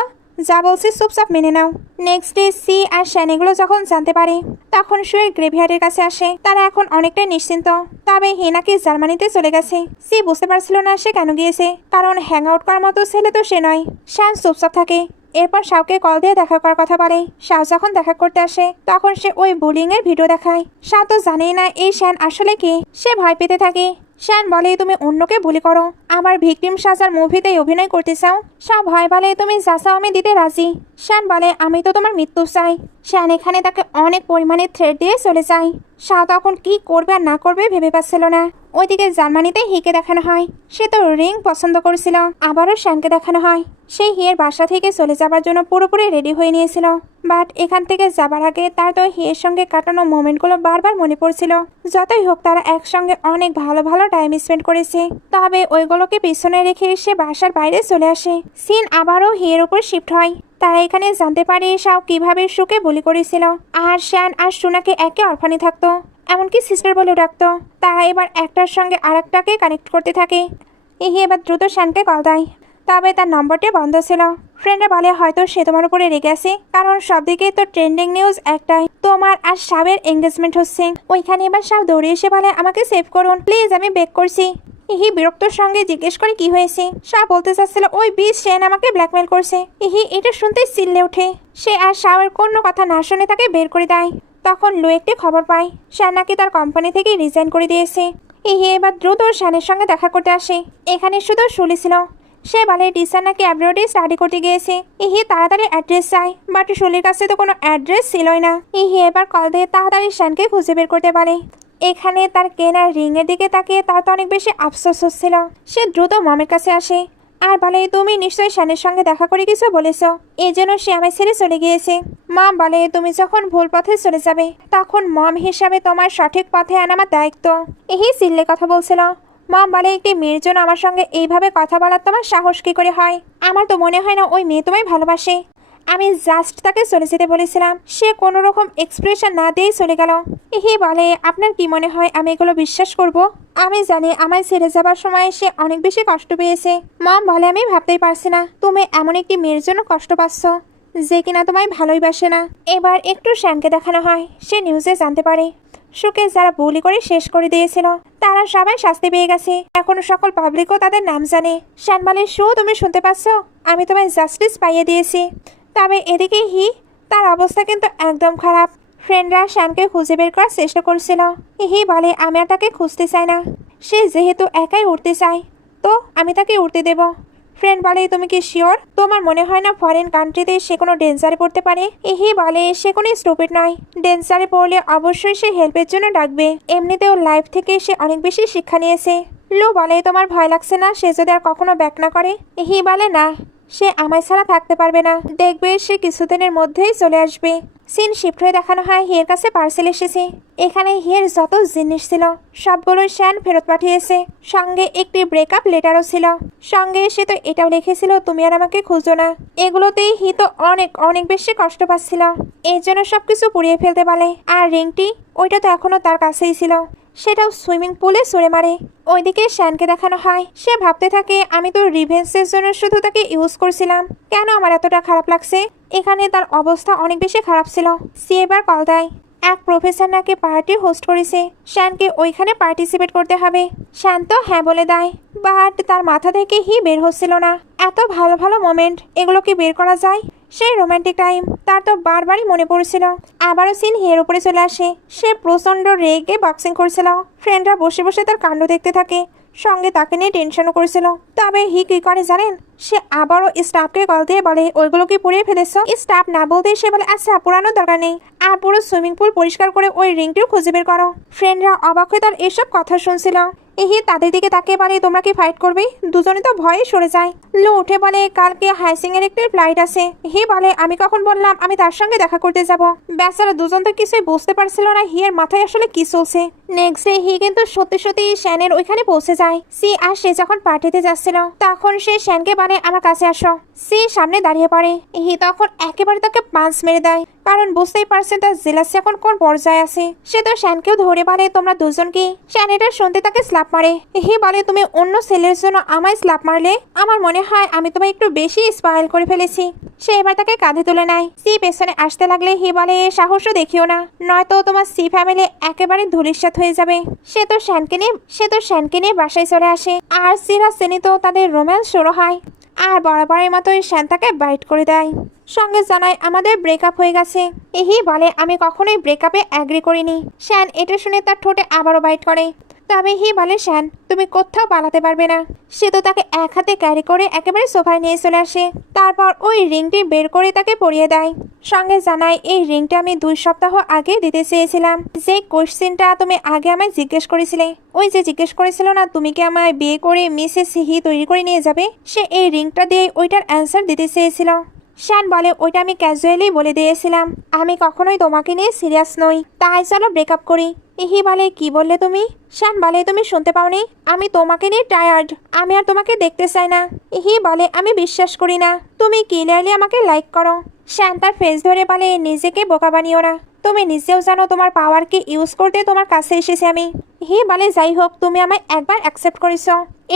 যা বলছি চুপচাপ মেনে নাও। নেক্সট ডে সি আর শ্যান এগুলো যখন জানতে পারে তখন শুয়ে গ্রেভিয়ার্ডের কাছে আসে। তারা এখন অনেকটাই নিশ্চিন্ত, তবে হি নাকি জার্মানিতে চলে গেছে। সি বুঝতে পারছিল না সে কেন গিয়েছে, কারণ হ্যাং আউট করার মতো ছেলে তো সে নয়। শ্যান চুপচাপ থাকে। এরপর শাওকে কল দিয়ে দেখা করার কথা বলে। শাও যখন দেখা করতে আসে তখন সে ওই বুলিং এর ভিডিও দেখায়। শাও তো জানেই না এই শ্যান আসলে কি, সে ভয় পেতে থাকে। শ্যান বলে তুমি অন্যকে বুলি করো, আমার ভিকটিম সাজার মুভিতে অভিনয় করতে চাও। শাও ভয় বলে তুমি যা চাও আমি দিতে রাজি। শ্যান বলে আমি তো তোমার মৃত্যু চাই। শ্যান এখানে তাকে অনেক পরিমাণে থ্রেট দিয়ে চলে যায়। শাও তখন কি করবে আর না করবে ভেবে পাচ্ছিল না। ওইদিকে জার্মানিতে হিকে দেখানো হয়। সে তো রিং পছন্দ করেছিল। আবারও শ্যানকে দেখানো হয়। সেই হিয়ের বাসা থেকে চলে যাবার জন্য পুরোপুরি রেডি হয়ে নিয়েছিল। বাট এখান থেকে যাবার আগে তার তো হিয়ের সঙ্গে কাটানো মোমেন্টগুলো বারবার মনে পড়ছিল। যতই হোক তারা একসঙ্গে অনেক ভালো ভালো টাইম স্পেন্ড করেছে, তবে ওইগুলোকে পিছনে রেখে সে বাসার বাইরে চলে আসে। সিন আবারও হিয়ের উপর শিফট হয়। তারা এখানে জানতে পারে শাও কিভাবে সুকে বলি করেছিল, আর শ্যান আর সুনাকে একে অরফানি থাকতো, এমনকি সিস্টার বলেও ডাকতো। তারা এবার একটার সঙ্গে আরেকটাকে কানেক্ট করতে থাকে। ইহি এবার দ্রুত শ্যানকে কল দেয়, তবে তার নম্বরটি বন্ধ ছিল। ফ্রেন্ডরা বলে হয়তো সে তোমার উপরে রেগে আছে, কারণ সব দিকে তো ট্রেন্ডিং নিউজ একটাই, তোমার আর শাবের এঙ্গেজমেন্ট হচ্ছে। ওইখানে এবার শাব দৌড়ে এসে বলে আমাকে সেভ করুন প্লিজ, আমি বেক করছি। ইহি বিরক্তর সঙ্গে জিজ্ঞেস করে কি হয়েছে। শাহ বলতে চাচ্ছিল ওই বিশ সেন আমাকে ব্ল্যাকমেল করছে। ইহি এটা শুনতেই চিল্লে ওঠে। সে আর শাহের কোনো কথা না শুনে তাকে বের করে দেয়। তখন লু একটি খবর পায় শাহ নাকি তার কোম্পানি থেকে রিজাইন করে দিয়েছে। ইহি এবার দ্রুত শানের সঙ্গে দেখা করতে আসে। এখানে শুধু শুলি ছিল। সে বলে টিচার নাকি অ্যাব্রোডে স্টাডি করতে গিয়েছে। ইহি তাড়াতাড়ি অ্যাড্রেস চায়, বাট শুলির কাছে তো কোনো অ্যাড্রেস ছিলই না। ইহি এবার কল দিয়ে তাড়াতাড়ি শানকে খুঁজে বের করতে পারে। এখানে তার কেনার রিংয়ের দিকে তাকিয়ে তার তো অনেক বেশি আফসোস হচ্ছিল। সে দ্রুত মমের কাছে আসে আর বলে তুমি নিশ্চয়ই শানের সঙ্গে দেখা করে কিছু বলেছ, এই জন্য সে আমায় ছেড়ে চলে গিয়েছে। মম বলে তুমি যখন ভুল পথে চলে যাবে তখন মম হিসাবে তোমার সঠিক পথে আনা আমার দায়িত্ব। এই চিল্লে কথা বলছিল। মম বলে একটি মেয়ের জন্য আমার সঙ্গে এইভাবে কথা বলার তোমার সাহস কি করে হয়? আমার তো মনে হয় না ওই মেয়ে তোমায় ভালোবাসে। আমি জাস্ট তাকে চলে যেতে বলেছিলাম, সে কোনো রকম এক্সপ্রেশন না দিয়েই চলে গেল। ইহি বলে আপনার কি মনে হয় আমি এগুলো বিশ্বাস করব? আমি জানি আমায় ছেড়ে যাবার সময় সে অনেক বেশি কষ্ট পেয়েছে। মম বলে আমি ভাবতেই পারছি না তুমি এমন একটি মেয়ের জন্য কষ্ট পাচ্ছ যে কিনা তোমায় ভালোই বাসে না। এবার একটু শ্যানকে দেখানো হয়। সে নিউজে জানতে পারে সুকে যারা বুলি করে শেষ করে দিয়েছিল তারা সবাই শাস্তি পেয়ে গেছে। এখন সকল পাবলিকও তাদের নাম জানে। শ্যান বলে শু তুমি শুনতে পাচ্ছ, আমি তোমায় জাস্টিস পাইয়ে দিয়েছি। তবে এদিকে হি তার অবস্থা কিন্তু একদম খারাপ। ফ্রেন্ডরা শ্যানকে খুঁজে বের করার চেষ্টা করছিল। হি বলে আমি আর তাকে খুঁজতে চাই না, সে যেহেতু একাই উঠতে চায় তো আমি তাকে উঠতে দেব। ফ্রেন্ড বলে তুমি কি শিওর? তোমার মনে হয় না ফরেন কান্ট্রিতে সে কোনো ডেঞ্জারে পড়তে পারে? হি বলে সে কোনো স্টুপিড নয়, ডেঞ্জারে পড়লে অবশ্যই সে হেল্পের জন্য ডাকবে। এমনিতেও লাইফ থেকে সে অনেক বেশি শিক্ষা নিয়েছে। লু বলে তোমার ভয় লাগছে না সে যদি আর কখনো ব্যাক না করে? হি বলে না, সে আমায় ছাড়া থাকতে পারবে না, দেখবে সে কিছুদিনের মধ্যেই চলে আসবে। সিন শিফট হয়ে দেখানো হয় হিয়ের কাছে পার্সেল এসেছে। এখানে হিয়ের যত জিনিস ছিল সবগুলোই শ্যান ফেরত পাঠিয়েছে, সঙ্গে একটি ব্রেকআপ লেটারও ছিল। সঙ্গে সে তো এটাও লিখেছিল তুমি আর আমাকে খুঁজো না। এগুলোতেই হি তো অনেক অনেক বেশি কষ্ট পাচ্ছিল, এই জন্য সবকিছু পুড়িয়ে ফেলতে বলে। আর রিংটি ওইটা তো এখনো তার কাছেই ছিল, সেটাও সুইমিং পুলে ছুঁড়ে মারে। ওইদিকে শ্যানকে দেখানো হয় সে ভাবতে থাকে আমি তো রিভেন্সের জন্য শুধু তাকে ইউজ করছিলাম, কেন আমার এতটা খারাপ লাগছে। এখানে তার অবস্থা অনেক বেশি খারাপ ছিল। সে এবার কল দেয় এক প্রফেসর নাকি পার্টি হোস্ট করেছে, শ্যানকে ওইখানে পার্টিসিপেট করতে হবে। শ্যান তো হ্যাঁ বলে দেয়, বাট তার মাথা থেকে হি বের হচ্ছিল না। এত ভালো ভালো মোমেন্ট এগুলো কি বের করা যায়? সেই রোমান্টিক টাইম তার তো বারবারই মনে পড়ছিল। আবারও সিন হিয়ের উপরে চলে আসে। সে প্রচন্ড রেগে বক্সিং করছিল। ফ্রেন্ডরা বসে বসে তার কাণ্ড দেখতে থাকে, সঙ্গে তাকে নিয়ে টেনশনও করেছিল। তবে হি কি করে জানেন? সে আবারও স্টাফকে কল দিয়ে বলে ওইগুলো কি পুড়িয়ে ফেলেছো? স্টাফ না বলতে সে বলে আচ্ছা পুরানোর দরকার নেই, আর পুরো সুইমিং পুল পরিষ্কার করে ওই রিংটিও খুঁজে বের করো। ফ্রেন্ডরা অবাক হয়ে তার এসব কথা শুনছিল। হি তাদের দিকে তাকে বলে তোমরা কি ফাইট করবে? দুজনে তো ভয়ে সরে যায়। লু উঠে বলে কালকে হাইসিং এর একটি ফ্লাইট আছে। হি বলে আমি কখন বললাম আমি তার সঙ্গে দেখা করতে যাব? বেচারা দুজন তো কিছুই বুঝতে পারছিল না হিয়ের মাথায় আসলে কি চলছে। নেক্সট ডে হি কিন্তু সত্যি সত্যি শ্যানের ওইখানে পৌঁছে যায়। সি আর সে যখন পার্টিতে যাচ্ছিল তখন সে শ্যানকে বলে আমার কাছে আসো। সি সামনে দাঁড়িয়ে পড়ে। হি তখন একেবারে তাকে পাঞ্চ মেরে দেয়, কারণ বুঝতেই পারছেন তার জেলাসি এখন কোন পর্যায়ে আছে। সে তো শ্যানকেও ধরে বলে তোমরা দুজন কি? শ্যান এটা শুনতে তাকে স্ল্যাপ মারে। হি বলে তুমি অন্য ছেলের জন্য আমায় স্ল্যাপ মারলে? আমার মনে হয় আমি তোমায় একটু বেশি স্পয়েল করে ফেলেছি। সে এবার তাকে কাঁধে তুলে নেয়। সি পেছনে আসতে লাগলে হি বলে সাহসও দেখিও না, নয়তো তোমার সি ফ্যামিলি একেবারে ধূলিসাৎ হয়ে যাবে। সে তো শ্যানকে নিয়ে বাসায় চলে আসে। আর সিরা সেনি তো তাদের রোম্যান্স শুরু হয়। আর বরাবরের মতোই শ্যান তাকে বাইট করে দেয়, সঙ্গে জানায় আমাদের ব্রেকআপ হয়ে গেছে। হি বলে আমি কখনোই ব্রেকআপে অ্যাগ্রি করিনি। শ্যান এটা শুনে তার ঠোঁটে আবারও বাইট করে। তবে হি বলে শ্যান তুমি কোথাও পালাতে পারবে না। সে তো তাকে এক হাতে ক্যারি করে একেবারে সোফায় নিয়ে চলে আসে। তারপর ওই রিংটি বের করে তাকে পরিয়ে দেয়। সঙ্গে জানায় এই রিংটা আমি 2 সপ্তাহ আগে দিতে চেয়েছিলাম। যে কোশ্চেনটা তুমি আগে আমায় জিজ্ঞেস করেছিলে, ওই যে জিজ্ঞেস করেছিল না তুমি কি আমায় বিয়ে করে মিসেস হি তৈরি করে নিয়ে যাবে, সে এই রিংটা দিয়ে ওইটার অ্যান্সার দিতে চেয়েছিল। শ্যান বলে ওইটা আমি ক্যাজুয়ালি বলে দিয়েছিলাম, আমি কখনোই তোমাকে নিয়ে সিরিয়াস নই, তাই চলো ব্রেকআপ করি। ইহি বলে কি বললে তুমি? শ্যান বলে তুমি শুনতে পাওনি, আমি তোমাকে নিয়ে টায়ার্ড, আমি আর তোমাকে দেখতে চাই না। ইহি বলে আমি বিশ্বাস করি না, তুমি ক্লিয়ারলি আমাকে লাইক করো। শ্যান তার ফেস ধরে বলে নিজেকে বোকা বানিও না, তুমি নিজেও জানো তোমার পাওয়ারকে ইউজ করতে তোমার কাছে এসেছি আমি। হি বলে যাই হোক তুমি আমায় একবার অ্যাকসেপ্ট করেছ,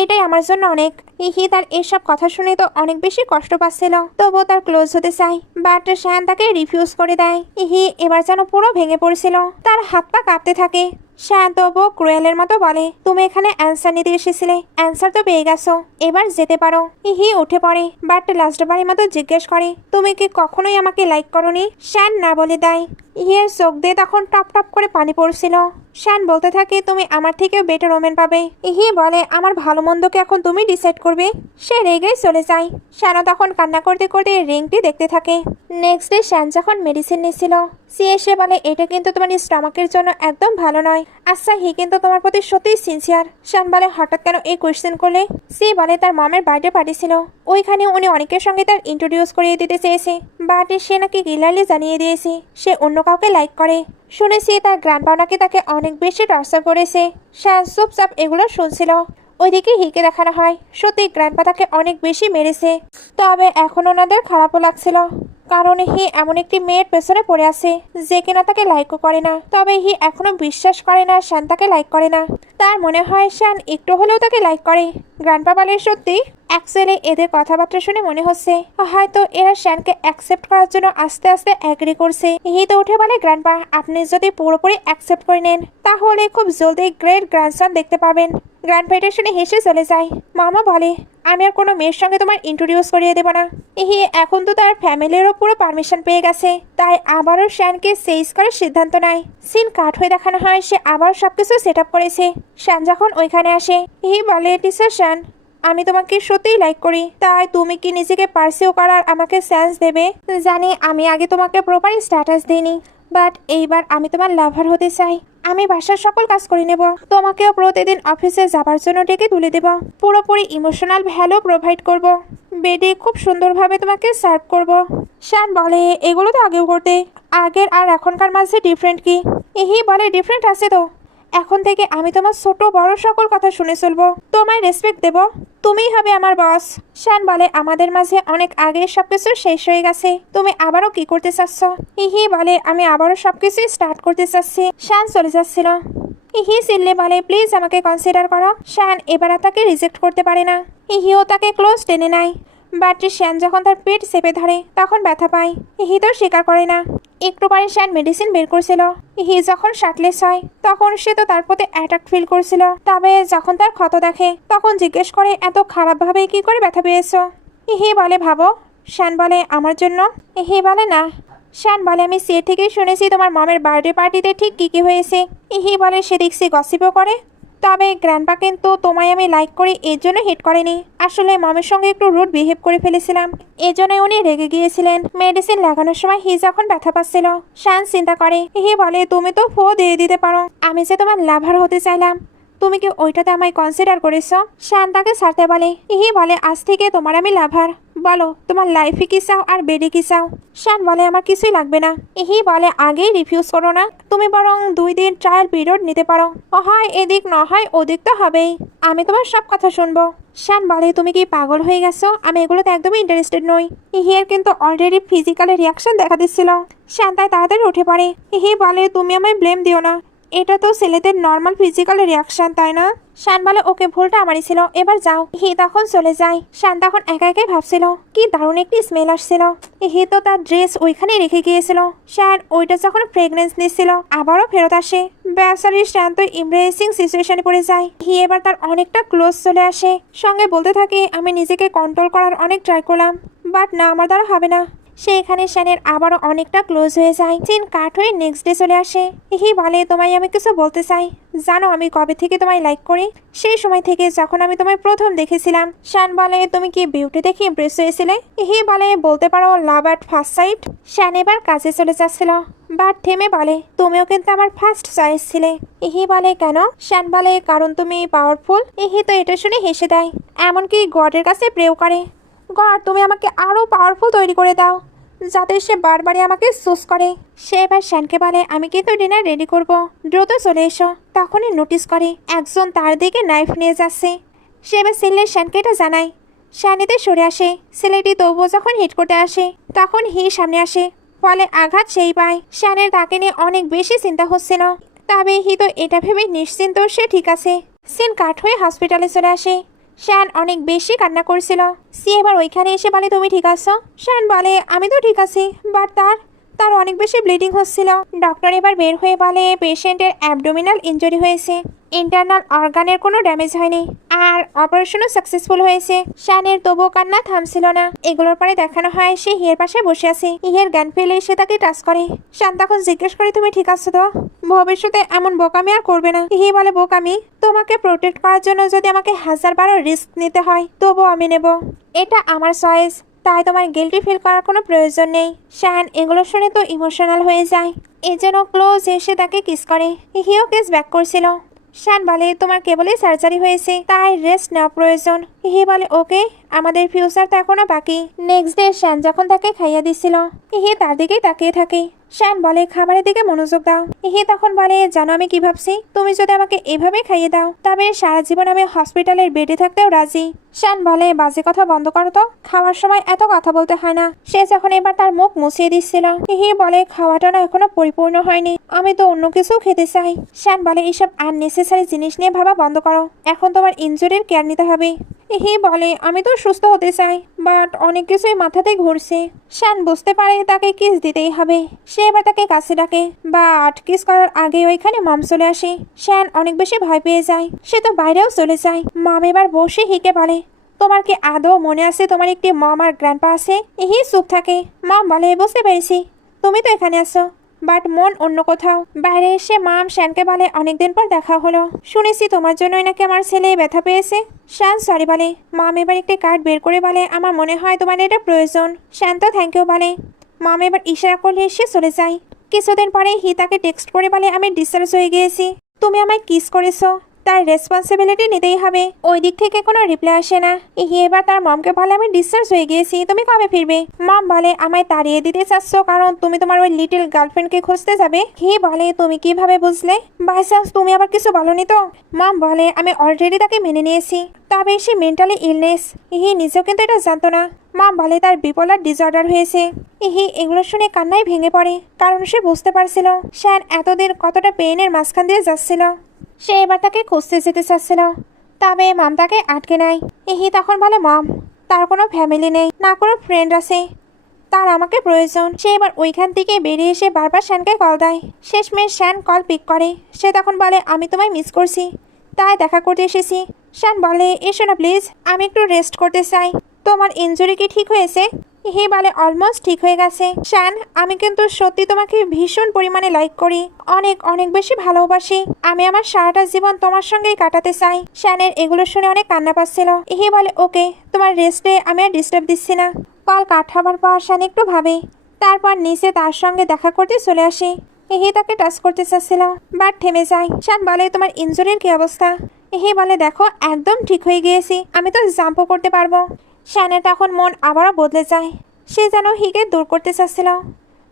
এটাই আমার জন্য অনেক। ইহি তার এসব কথা শুনে তো অনেক বেশি কষ্ট পাচ্ছিল, তবুও তার ক্লোজ হতে চায়, বাট শ্যান তাকে রিফিউজ করে দেয়। ইহি এবার যেন পুরো ভেঙে পড়ছিল, তার হাত পা কাঁপতে থাকে। শ্যান তবুও ক্রুয়েলের মতো বলে তুমি এখানে অ্যান্সার নিতে এসেছিলে, অ্যান্সার তো পেয়ে গেছো, এবার যেতে পারো। ইহি উঠে পড়ে, বাট লাস্টবারের মতো জিজ্ঞেস করে তুমি কি কখনোই আমাকে লাইক করনি? শ্যান না বলে দেয়। ইহের চোখ দিয়ে তখন টপ টপ করে পানি পড়ছিল। শ্যান বলতে থাকে তুমি আমার থেকেও বেটার ওমেন পাবে। ইহি বলে আমার ভালো মন্দকে এখন তুমি ডিসাইড করবে। সে রেগেই চলে যায়। শ্যানও তখন কান্না করতে করতে রিংটি দেখতে থাকে। নেক্সট ডে শ্যান যখন মেডিসিন নিচ্ছিল, সি এসে বলে এটা কিন্তু তোমার স্টমাকের জন্য একদম ভালো নয়। আচ্ছা হি কিন্তু তোমার প্রতি সত্যিই সিনসিয়ার। শ্যান বলে হঠাৎ কেন এই কোয়েশ্চেন করলে? সি বলে তার মামের বার্থডে পার্টি ছিল, ওইখানে উনি অনেকের সঙ্গে তার ইন্ট্রোডিউস করিয়ে দিতে চেয়েছে, বাট সে নাকি ক্লিয়ারলি জানিয়ে দিয়েছে সে অন্য কাউকে লাইক করে। শুনেছি তার গ্র্যান্ডপা নাকি তাকে অনেক বেশি টর্চার করেছে। শ্যান চুপচাপ এগুলো শুনছিল। ওইদিকে হিকে দেখানো হয় সত্যি গ্র্যান্ডপা তাকে অনেক বেশি মেরেছে। তবে এখন ওনাদের খারাপও লাগছিল, কারণ হি এমন একটি মেয়ের পেছনে পড়ে আছে যে কিনা তাকে লাইকও করে না। তবে হি এখনো বিশ্বাস করে না শ্যান তাকে লাইক করে না। তার মনে হয় শ্যান একটু হলেও তাকে লাইক করে। গ্র্যান্ডপা বলে সত্যি? অ্যাকচুয়ালি এদের কথাবার্তা শুনে মনে হচ্ছে হয়তো এরা শ্যানকে অ্যাকসেপ্ট করার জন্য আস্তে আস্তে অ্যাগ্রি করছে। হি তো উঠে বলে গ্র্যান্ডপা আপনি যদি পুরোপুরি অ্যাকসেপ্ট করে নেন তাহলে খুব জলদি গ্রেট গ্র্যান্ডসন দেখতে পাবেন। গ্র্যান্ডপা এটা শুনে হেসে চলে যায়। মামা বলে আমি আর কোনো মেয়ের সঙ্গে তোমার ইন্ট্রোডিউস করিয়ে দেবো না। হি এখন তো তার ফ্যামিলিরও পুরো পারমিশন পেয়ে গেছে, তাই আবারও শ্যানকে সেইজ করার সিদ্ধান্ত নেয়। সিন কাট হয়ে দেখানো হয় সে আবার সবকিছু সেট আপ করেছে। শ্যান যখন ওইখানে আসে হি বলে টিচার শ্যান আমি তোমাকে সত্যিই লাইক করি, তাই তুমি কি নিজেকে পার্সিউ করার আমাকে চান্স দেবে? জানি আমি আগে তোমাকে প্রপার স্ট্যাটাস দিইনি, বাট এইবার আমি তোমার লাভার হতে চাই। আমি বাসার সকল কাজ করে নেব, তোমাকেও প্রতিদিন অফিসে যাবার জন্য ডেকে তুলে দেব, পুরোপুরি ইমোশনাল ভ্যালু প্রোভাইড করব, বেডে খুব সুন্দরভাবে তোমাকে সার্ভ করব। শ্যান বলে এগুলো তো আগেও করতে, আগের আর এখনকার মাঝে ডিফারেন্ট কি? হি বলে ডিফারেন্ট আছে তো, এখন থেকে আমি তোমার ছোট বড় সকল কথা শুনে চলবো, তোমায় রেসপেক্ট দেব, তুমিই হবে আমার বস। শ্যান বলে আমাদের মাঝে অনেক আগে সবকিছু শেষ হয়ে গেছে, তুমি আবারও কি করতে চাচ্ছ? হি বলে আমি আবারও সবকিছু স্টার্ট করতে চাচ্ছি। শ্যান চলে যাচ্ছিল। হি চিল্লে বলে প্লিজ আমাকে কনসিডার করো। শ্যান এবার আর তাকে রিজেক্ট করতে পারে না। হিও তাকে ক্লোজ টেনে নেয়, বাট শ্যান যখন তার পেট চেপে ধরে তখন ব্যথা পায়। হি তো স্বীকার করে না। একটু পরে শ্যান মেডিসিন বের করছিল। হি যখন শার্টলেস হয় তখন সে তো তার প্রতি অ্যাটাক ফিল করছিল, তবে যখন তার ক্ষত দেখে তখন জিজ্ঞেস করে এত খারাপভাবে কি করে ব্যথা পেয়েছো? হি বলে ভাবো। শ্যান বলে আমার জন্য? হি বলে না। শ্যান বলে আমি সে থেকেই শুনেছি তোমার মমের বার্থডে পার্টিতে ঠিক কি কি হয়েছে। হি বলে সে দেখছি গসিপও করে, তবে গ্র্যান্ডপা কিন্তু তোমায় আমি লাইক করি এর জন্য হিট করেনি, আসলে মমের সঙ্গে একটু রুড বিহেভ করে ফেলেছিলাম, এজন্যই উনি রেগে গিয়েছিলেন। মেডিসিন লাগানোর সময় হি যখন ব্যথা পাচ্ছিল শ্যান চিন্তা করে হি বলে তুমি তো ফো দিয়ে দিতে পারো, আমি যে তোমার লাভার হতে চাইলাম তুমি কি ওইটাতে আমায় কনসিডার করেছো? শ্যান তাকে ছাড়তে বলে। হি বলে আজ থেকে তোমার আমি লাভার, বলো তোমার লাইফে কি চাও আর বেডে কি চাও? শ্যান বলে আমার কিছুই লাগবে না। হি বলে আগেই রিফিউজ করো না, তুমি বরং 2 দিন ট্রায়াল পিরিয়ড নিতে পারো, হয় এদিক ন হয় ওদিক তো হবেই, আমি তোমার সব কথা শুনবো। শ্যান বলে তুমি কি পাগল হয়ে গেছো, আমি এগুলোতে একদমই ইন্টারেস্টেড নই। হিয়ের কিন্তু অলরেডি ফিজিক্যালি রিয়াকশন দেখা দিচ্ছিল। শ্যান তাই তাড়াতাড়ি উঠে পড়ে। হি বলে তুমি আমায় ব্লেম দিও না, এটা তো ছেলেদের নর্মাল ফিজিক্যাল রিয়াকশন তাই না? শ্যান বলে ওকে ভুলটা আমারই ছিল, এবার যাও। হি তখন চলে যায়। শ্যান তখন একা একাই ভাবছিল কি দারুণ একটি স্মেল আসছিল। হি তো তার ড্রেস ওইখানে রেখে গিয়েছিল। শ্যান ওইটা যখন প্রেগনেন্স নিচ্ছিল আবারও ফেরত আসে। বেচারি শ্যান তো ইমব্রেসিং সিচুয়েশনে পড়ে যায়। হি এবার তার অনেকটা ক্লোজ চলে আসে, সঙ্গে বলতে থাকে আমি নিজেকে কন্ট্রোল করার অনেক ট্রাই করলাম, বাট না আমার দ্বারা হবে না। সে এখানে শ্যানের আবারও অনেকটা ক্লোজ হয়ে যায়। সিন কাট হয়ে নেক্সট ডে চলে আসে। হিহি বলে তোমায় আমি কিছু বলতে চাই। জানো আমি কবে থেকে তোমায় লাইক করি? সেই সময় থেকে যখন আমি তোমায় প্রথম দেখেছিলাম। শ্যান বলে তুমি কি বিউটি দেখে ইমপ্রেস হয়েছিলে? হিহি বলে বলতে পারো লাভ অ্যাট ফার্স্ট সাইট। শ্যান এবার কাজে চলে যাচ্ছিল, বাট থেমে বলে তুমিও কিন্তু আমার ফার্স্ট চয়েস ছিলে। ইহি বলে কেন? শ্যান বলে কারণ তুমি পাওয়ারফুল। ইহি তো এটা শুনে হেসে দেয়, এমনকি গডের কাছে প্রেও করে, গড তুমি আমাকে আরো পাওয়ারফুল তৈরি করে দাও যাতে সে বারবারই আমাকে চুজ করে। সে এবার শ্যানকে বলে আমি কিন্তু ডিনার রেডি করব, দ্রুত চলে এসো। তখনই নোটিস করে একজন তার দিকে নাইফ নিয়ে যাচ্ছে। সে এবার ছেলে শ্যানকে এটা জানায়। শ্যান এতে সরে আসে। ছেলেটি তবুও যখন হিট করতে আসে তখন হি সামনে আসে, ফলে আঘাত সেই পায়। শ্যানের তাকে নিয়ে অনেক বেশি চিন্তা হচ্ছিল, তবে হি তো এটা ভেবে নিশ্চিন্ত সে ঠিক আছে। সিন কাট হয়ে হসপিটালে চলে আসে। শ্যান অনেক বেশি কান্না করছিল। সি এবার ওইখানে এসে বলে তুমি ঠিক আছো? শ্যান বলে আমি তো ঠিক আছি, বাট তার অনেক বেশি ব্লিডিং হচ্ছিল। ডক্টর এবার বের হয়ে বলে পেশেন্টের অ্যাবডোমিনাল ইনজুরি হয়েছে, ইন্টারনাল অর্গানের কোনো ড্যামেজ হয়নি, আর অপারেশনও সাকসেসফুল হয়েছে। শ্যানের তবুও কান্না থামছিল না। এগুলোর পরে দেখানো হয় সে হিয়ের পাশে বসে আছে। ইহের জ্ঞান ফেলে সে তাকে টাচ করে। শ্যান তখন জিজ্ঞেস করে তুমি ঠিক আছো তো? ভবিষ্যতে এমন বোকামি আর করবে না। ইহি বলে বোকামি? তোমাকে প্রোটেক্ট করার জন্য যদি আমাকে 1000 রিস্ক নিতে হয় তবুও আমি নেব, এটা আমার চয়েস, তাই তোমার গিল্টি ফিল করার কোনো প্রয়োজন নেই। শ্যান এগুলো শুনে তো ইমোশনাল হয়ে যায়, এজন্য ক্লোজ এসে তাকে কিস করে। হিও কিস ব্যাক করছিল। শ্যান বলে তোমার কেবলই সার্জারি হয়েছে, তাই রেস্ট নেওয়া প্রয়োজন। হি বলে ওকে, আমাদের ফিউচার তো এখনো বাকি। নেক্সট ডে শ্যান যখন তাকে খাইয়ে দিচ্ছিল হি তার দিকেই তাকিয়ে থাকে। শ্যান বলে খাবারের দিকে মনোযোগ দাও। হি তখন বলে জানো আমি কি ভাবছি? তুমি যদি আমাকে এভাবে খাইয়ে দাও তবে সারা জীবন আমি হসপিটালের বেডে থাকতেও রাজি। শ্যান বলে বাজে কথা বন্ধ করো তো, খাওয়ার সময় এত কথা বলতে হয় না। সে যখন এবার তার মুখ মুছিয়ে দিচ্ছিল হি বলে খাওয়াটা না এখনো পরিপূর্ণ হয়নি, আমি তো অন্য কিছু খেতে চাই। শ্যান বলে এইসব আননেসেসারি জিনিস নিয়ে ভাবা বন্ধ করো, এখন তোমার ইনজুরির কেয়ার নিতে হবে। হি বলে আমি তো সুস্থ হতে চাই, বাট অনেক কিছুই মাথাতেই ঘুরছে। শ্যান বুঝতে পারে তাকে কিস দিতেই হবে। সে এবার তাকে কাছে ডাকে, বাট কিস করার আগে ওইখানে মম চলে আসে। শ্যান অনেক বেশি ভয় পেয়ে যায়, সে তো বাইরেও চলে যায়। মম এবার বসে হিকে বলে তোমার কি আদৌ মনে আছে তোমার একটি মম আর গ্র্যান্ডপা আছে? হি চুপ থাকে। মম বলে বুঝতে পেরেছি, তুমি তো এখানে আছো, বাট মন অন্য কোথাও। বাইরে এসে মাম শ্যানকে বলে অনেকদিন পর দেখা হলো, শুনেছি তোমার জন্যই নাকি আমার ছেলে ব্যথা পেয়েছে। শ্যান সরি বলে। মাম এবার একটি কার্ড বের করে বলে আমার মনে হয় তোমার এটা প্রয়োজন। শ্যান তো থ্যাংক ইউ বলে। মাম এবার ইশারা করলে সে চলে যায়। কিছুদিন পরে হি তাকে টেক্সট করে বলে আমি ডিসচার্জ হয়ে গিয়েছি, তুমি আমায় কিস করেছো, তার রেসপন্সিবিলিটি নিতেই হবে। ওই দিক থেকে কোনো রিপ্লাই আসে না। হি এবার তার মমকে বলে আমি ডিসচার্জ হয়ে গিয়েছি, তুমি কবে ফিরবে? মম বলে আমায় তাড়িয়ে দিতে চাচ্ছ কারণ তুমি তোমার ওই লিটল গার্লফ্রেন্ডকে খুঁজতে যাবে। হি বলে তুমি কিভাবে বুঝলে? বাই চান্স তুমি আবার কিছু বলনি তো? মম বলে আমি অলরেডি তাকে মেনে নিয়েছি, তবে সে মেন্টালি ইলনেস। হি নিজেও কিন্তু এটা জানতো না। মম বলে তার বিপোলার ডিসঅর্ডার হয়েছে। হি এগুলো শুনে কান্নায় ভেঙে পড়ে, কারণ সে বুঝতে পারছিল শ্যান এতদিন কতটা পেইনের মাঝখান দিয়ে যাচ্ছিল। সে এবার তাকে খুঁজতে যেতে চাচ্ছিল, তবে মাম তাকে আটকে নেয়। হি তখন বলে মম তার কোনো ফ্যামিলি নেই, না কোনো ফ্রেন্ড আছে, তার আমাকে প্রয়োজন। সে এবার ওইখান থেকে বেরিয়ে এসে বারবার শ্যানকে কল দেয়। শেষমেশ শ্যান কল পিক করে। সে তখন বলে আমি তোমায় মিস করছি, তাই দেখা করতে এসেছি। শ্যান বলে এসো না প্লিজ, আমি একটু রেস্ট করতে চাই। তোমার ইনজুরি কি ঠিক হয়েছে? হি বলে অলমোস্ট ঠিক হয়ে গেছে। শ্যান আমি কিন্তু সত্যি তোমাকে ভীষণ পরিমাণে লাইক করি, অনেক অনেক বেশি ভালোবাসি। আমি আমার সারাটা জীবন তোমার সঙ্গেই কাটাতে চাই। শ্যানের এগুলো শুনে অনেক কান্না পাচ্ছিল। হি বলে ওকে, তোমার রেস্টে আমি আর ডিস্টার্ব দিচ্ছি না। কল কাট হবার পর শ্যান একটু ভাবে, তারপর নিচে তার সঙ্গে দেখা করতে চলে আসে। হি তাকে টাচ করতে চাচ্ছিল, বাট থেমে যায়। শ্যান বলে তোমার ইনজুরির কি অবস্থা? হি বলে দেখো একদম ঠিক হয়ে গিয়েছি, আমি তো জাম্পও করতে পারবো। শ্যানের তখন মন আবারও বদলে যায়, সে যেন হিকে দূর করতে চাচ্ছিল,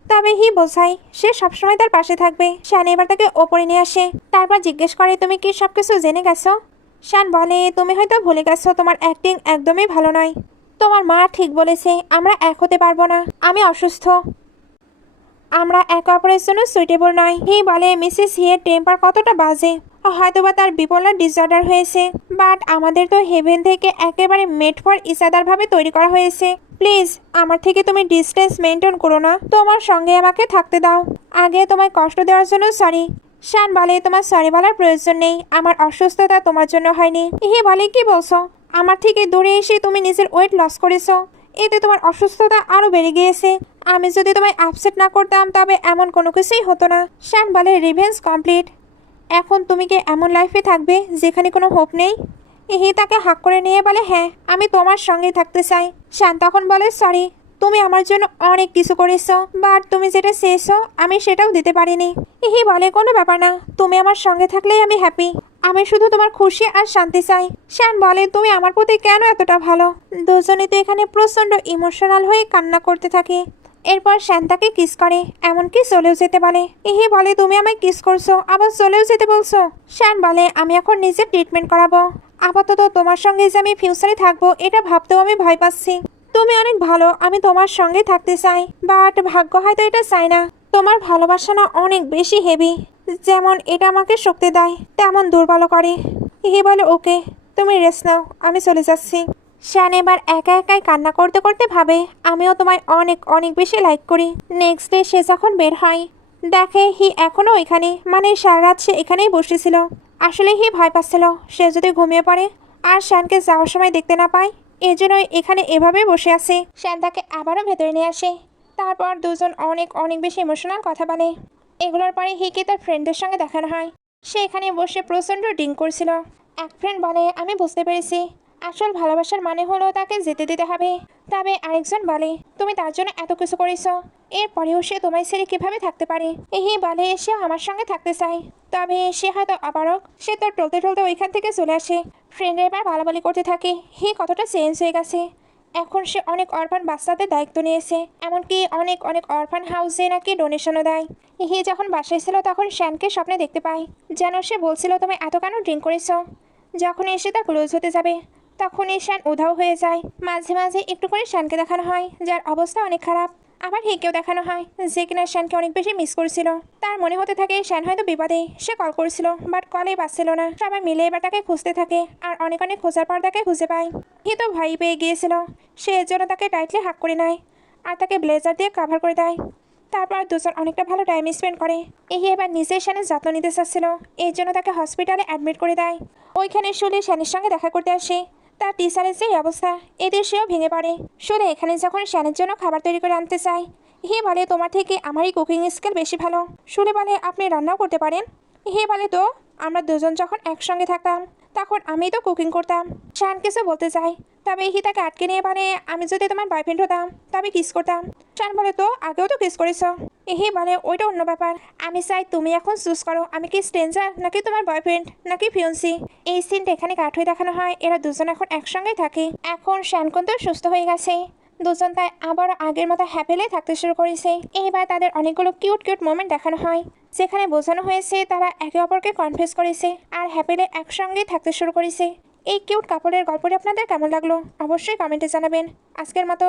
তবে হি বোঝায় সে সবসময় তার পাশে থাকবে। শ্যান এবার তাকে ওপরে নিয়ে আসে, তারপর জিজ্ঞেস করে তুমি কি সবকিছু জেনে গেছো? শ্যান বলে তুমি হয়তো ভুলে গেছো, তোমার অ্যাক্টিং একদমই ভালো নয়। তোমার মা ঠিক বলেছে, আমরা এক হতে পারবো না, আমি অসুস্থ, আমরা একে অপরের জন্য সুইটেবল নয়। হি বলে মিসেস হিয়ের টেম্পার কতটা বাজে, হয়তোবা তার বিপোলার ডিসঅর্ডার হয়েছে, বাট আমাদের তো হেভেন থেকে একেবারে মেড ফর ইচাদার ভাবে তৈরি করা হয়েছে। প্লিজ আমার থেকে তুমি ডিস্টেন্স মেনটেন করো না, তোমার সঙ্গে আমাকে থাকতে দাও। আগে তোমায় কষ্ট দেওয়ার জন্য সরি। শ্যান বলে তোমার সরি বলার প্রয়োজন নেই, আমার অসুস্থতা তোমার জন্য হয়নি। হি বলে কি বলছো? আমার থেকে দূরে এসে তুমি নিজের ওয়েট লস করেছো, এতে তোমার অসুস্থতা আরো বেড়ে গিয়েছে। আমি যদি তোমায় আপসেট না করতাম তবে এমন কোনো কিছুই হতো না। শান বলে রিভেঞ্জ কমপ্লিট। এখন তুমি কি এমন লাইফে থাকবে যেখানে কোনো হোপ নেই? ইহি তাকে হাক করে নিয়ে বলে হ্যাঁ, আমি তোমার সঙ্গেই থাকতে চাই। শান তখন বলে সরি, তুমি আমার জন্য অনেক কিছু করেছো, বাট তুমি যেটা চেয়েছো আমি সেটাও দিতে পারিনি। ইহি বলে কোনো ব্যাপার না, তুমি আমার সঙ্গে থাকলেই আমি হ্যাপি। আমি শুধু তোমার খুশি আর শান্তি চাই। শান বলে তুমি আমার প্রতি কেন এতটা ভালো? দুজনে তো এখানে প্রচন্ড ইমোশনাল হয়ে কান্না করতে থাকে। এরপর শান তাকে কিস করে, এমনকি চলেও যেতে বলে। ইহি বলে তুমি আমায় কিস করছো আবার চলেও যেতে বলছো। শান বলে আমি এখন নিজের ট্রিটমেন্ট করাবো। আপাতত তোমার সঙ্গে যে আমি ফিউচারে থাকবো এটা ভাবতেও আমি ভয় পাচ্ছি। তুমি অনেক ভালো, আমি তোমার সঙ্গে থাকতে চাই, বাট ভাগ্য হয়তো এটা চায় না। তোমার ভালোবাসা না অনেক বেশি হেভি, যেমন এটা আমাকে শক্তি দেয় তেমন দুর্বল করে। ইহি বলে ওকে, তুমি রেস্ট নাও, আমি চলে যাচ্ছি। শান এবার একা একাই কান্না করতে করতে ভাবে আমিও তোমায় অনেক অনেক বেশি লাইক করি। নেক্সট ডে সে যখন বের হয় দেখে হি এখনো এখানে, মানে সারা রাত সে এখানেই বসেছিল। আসলে হি ভয় পাচ্ছিল সে যদি ঘুমিয়ে পড়ে আর শানকে যাওয়ার সময় দেখতে না পায়, এজন্যই এখানে এভাবে বসে আছে। শান তাকে আবারও ভেতরে নিয়ে আসে। তারপর দুজন অনেক অনেক বেশি ইমোশনাল কথা বলে। এগুলোর পরে হিকে তার ফ্রেন্ডদের সঙ্গে দেখানো হয়। সে এখানে বসে প্রচণ্ড ড্রিঙ্ক করছিল। এক ফ্রেন্ড বলে আমি বুঝতে পেরেছি, আসল ভালোবাসার মানে হলো তাকে যেতে দিতে হবে। তবে আরেকজন বলে তুমি তার জন্য এত কিছু করেছো, এরপরেও সে তোমায় ছেড়ে কিভাবে থাকতে পারে? এই বলে সে আমার সঙ্গে থাকতে চায়, তবে সে হয়তো অপারক। সে তো টলতে টলতে ওইখান থেকে চলে আসে। ফ্রেন্ডের এবার বালাবালি করতে থাকে হি কতটা চেঞ্জ হয়ে গেছে। এখন সে অনেক অরফান বাচ্চাদের দায়িত্ব নিয়েছে, এমনকি অনেক অনেক অরফান হাউসে নাকি ডোনেশনও দেয়। হি যখন বাসায় ছিল তখন শ্যানকে স্বপ্নে দেখতে পায়, যেন সে বলছিল তুমি এত কেন ড্রিঙ্ক করেছো। যখন এসে তার ক্লোজ হতে যাবে তখনই শ্যান উধাও হয়ে যায়। মাঝে মাঝে একটু করে শ্যানকে দেখানো হয় যার অবস্থা অনেক খারাপ। আবার হিকেও দেখানো হয় যে কিনা শ্যানকে অনেক বেশি মিস করছিল। তার মনে হতে থাকে শ্যান হয়তো বিপদে, সে কল করেছিল বাট কলেই পাচ্ছিল না। সবাই মিলে এবার তাকে খুঁজতে থাকে আর অনেক অনেক খোঁজার পর তাকে খুঁজে পায়। হি তো ভয় পেয়ে গিয়েছিল, সে এর জন্য তাকে টাইটলি হাক করে নেয় আর তাকে ব্লেজার দিয়ে কাভার করে দেয়। তারপর দুজন অনেকটা ভালো টাইম স্পেন্ড করে। এই এবার নিজের শ্যানের যত্ন নিতে চাচ্ছিল, এই জন্য তাকে হসপিটালে অ্যাডমিট করে দেয়। ওইখানে শুলে শ্যানের সঙ্গে দেখা করতে আসে। তার টিচারের যে অবস্থা এদের সেও ভেঙে পড়ে। শুলে এখানে যখন শ্যানের জন্য খাবার তৈরি করে আনতে চায়, হি বলে তোমার থেকে আমারই কুকিং স্কিল বেশি ভালো। শুলে বলে আপনি রান্নাও করতে পারেন। হি বলে তো আমরা দুজন যখন একসঙ্গে থাকতাম তখন আমি তো কুকিং করতাম। শ্যান কিছু বলতে চাই, তবে হি তাকে আটকে নিয়ে বলে আমি যদি তোমার বয়ফ্রেন্ড হতাম তবে কিস করতাম। শ্যান বলে তো আগেও তো কিস করেছ। হি বলে ওইটা অন্য ব্যাপার, আমি চাই তুমি এখন চুজ করো আমি কি স্ট্রেঞ্জার নাকি তোমার বয়ফ্রেন্ড নাকি ফিয়ন্সি। এই সিনটা এখানে কাট হয়ে দেখানো হয়। এরা দুজন এখন একসঙ্গেই থাকে। এখন শ্যান কিন্তু সুস্থ হয়ে গেছে। দুজন তাই আবার আগের মতো হ্যাপিলে থাকতে শুরু করেছে। এইবার তাদের অনেকগুলো কিউট কিউট মোমেন্ট দেখানো হয়, যেখানে বোঝানো হয়েছে তারা একে অপরকে কনফেস করেছে আর হ্যাপিলে একসঙ্গেই থাকতে শুরু করেছে। এই কিউট কাপড়ের গল্পটি আপনাদের কেমন লাগলো অবশ্যই কমেন্টে জানাবেন। আজকের মতো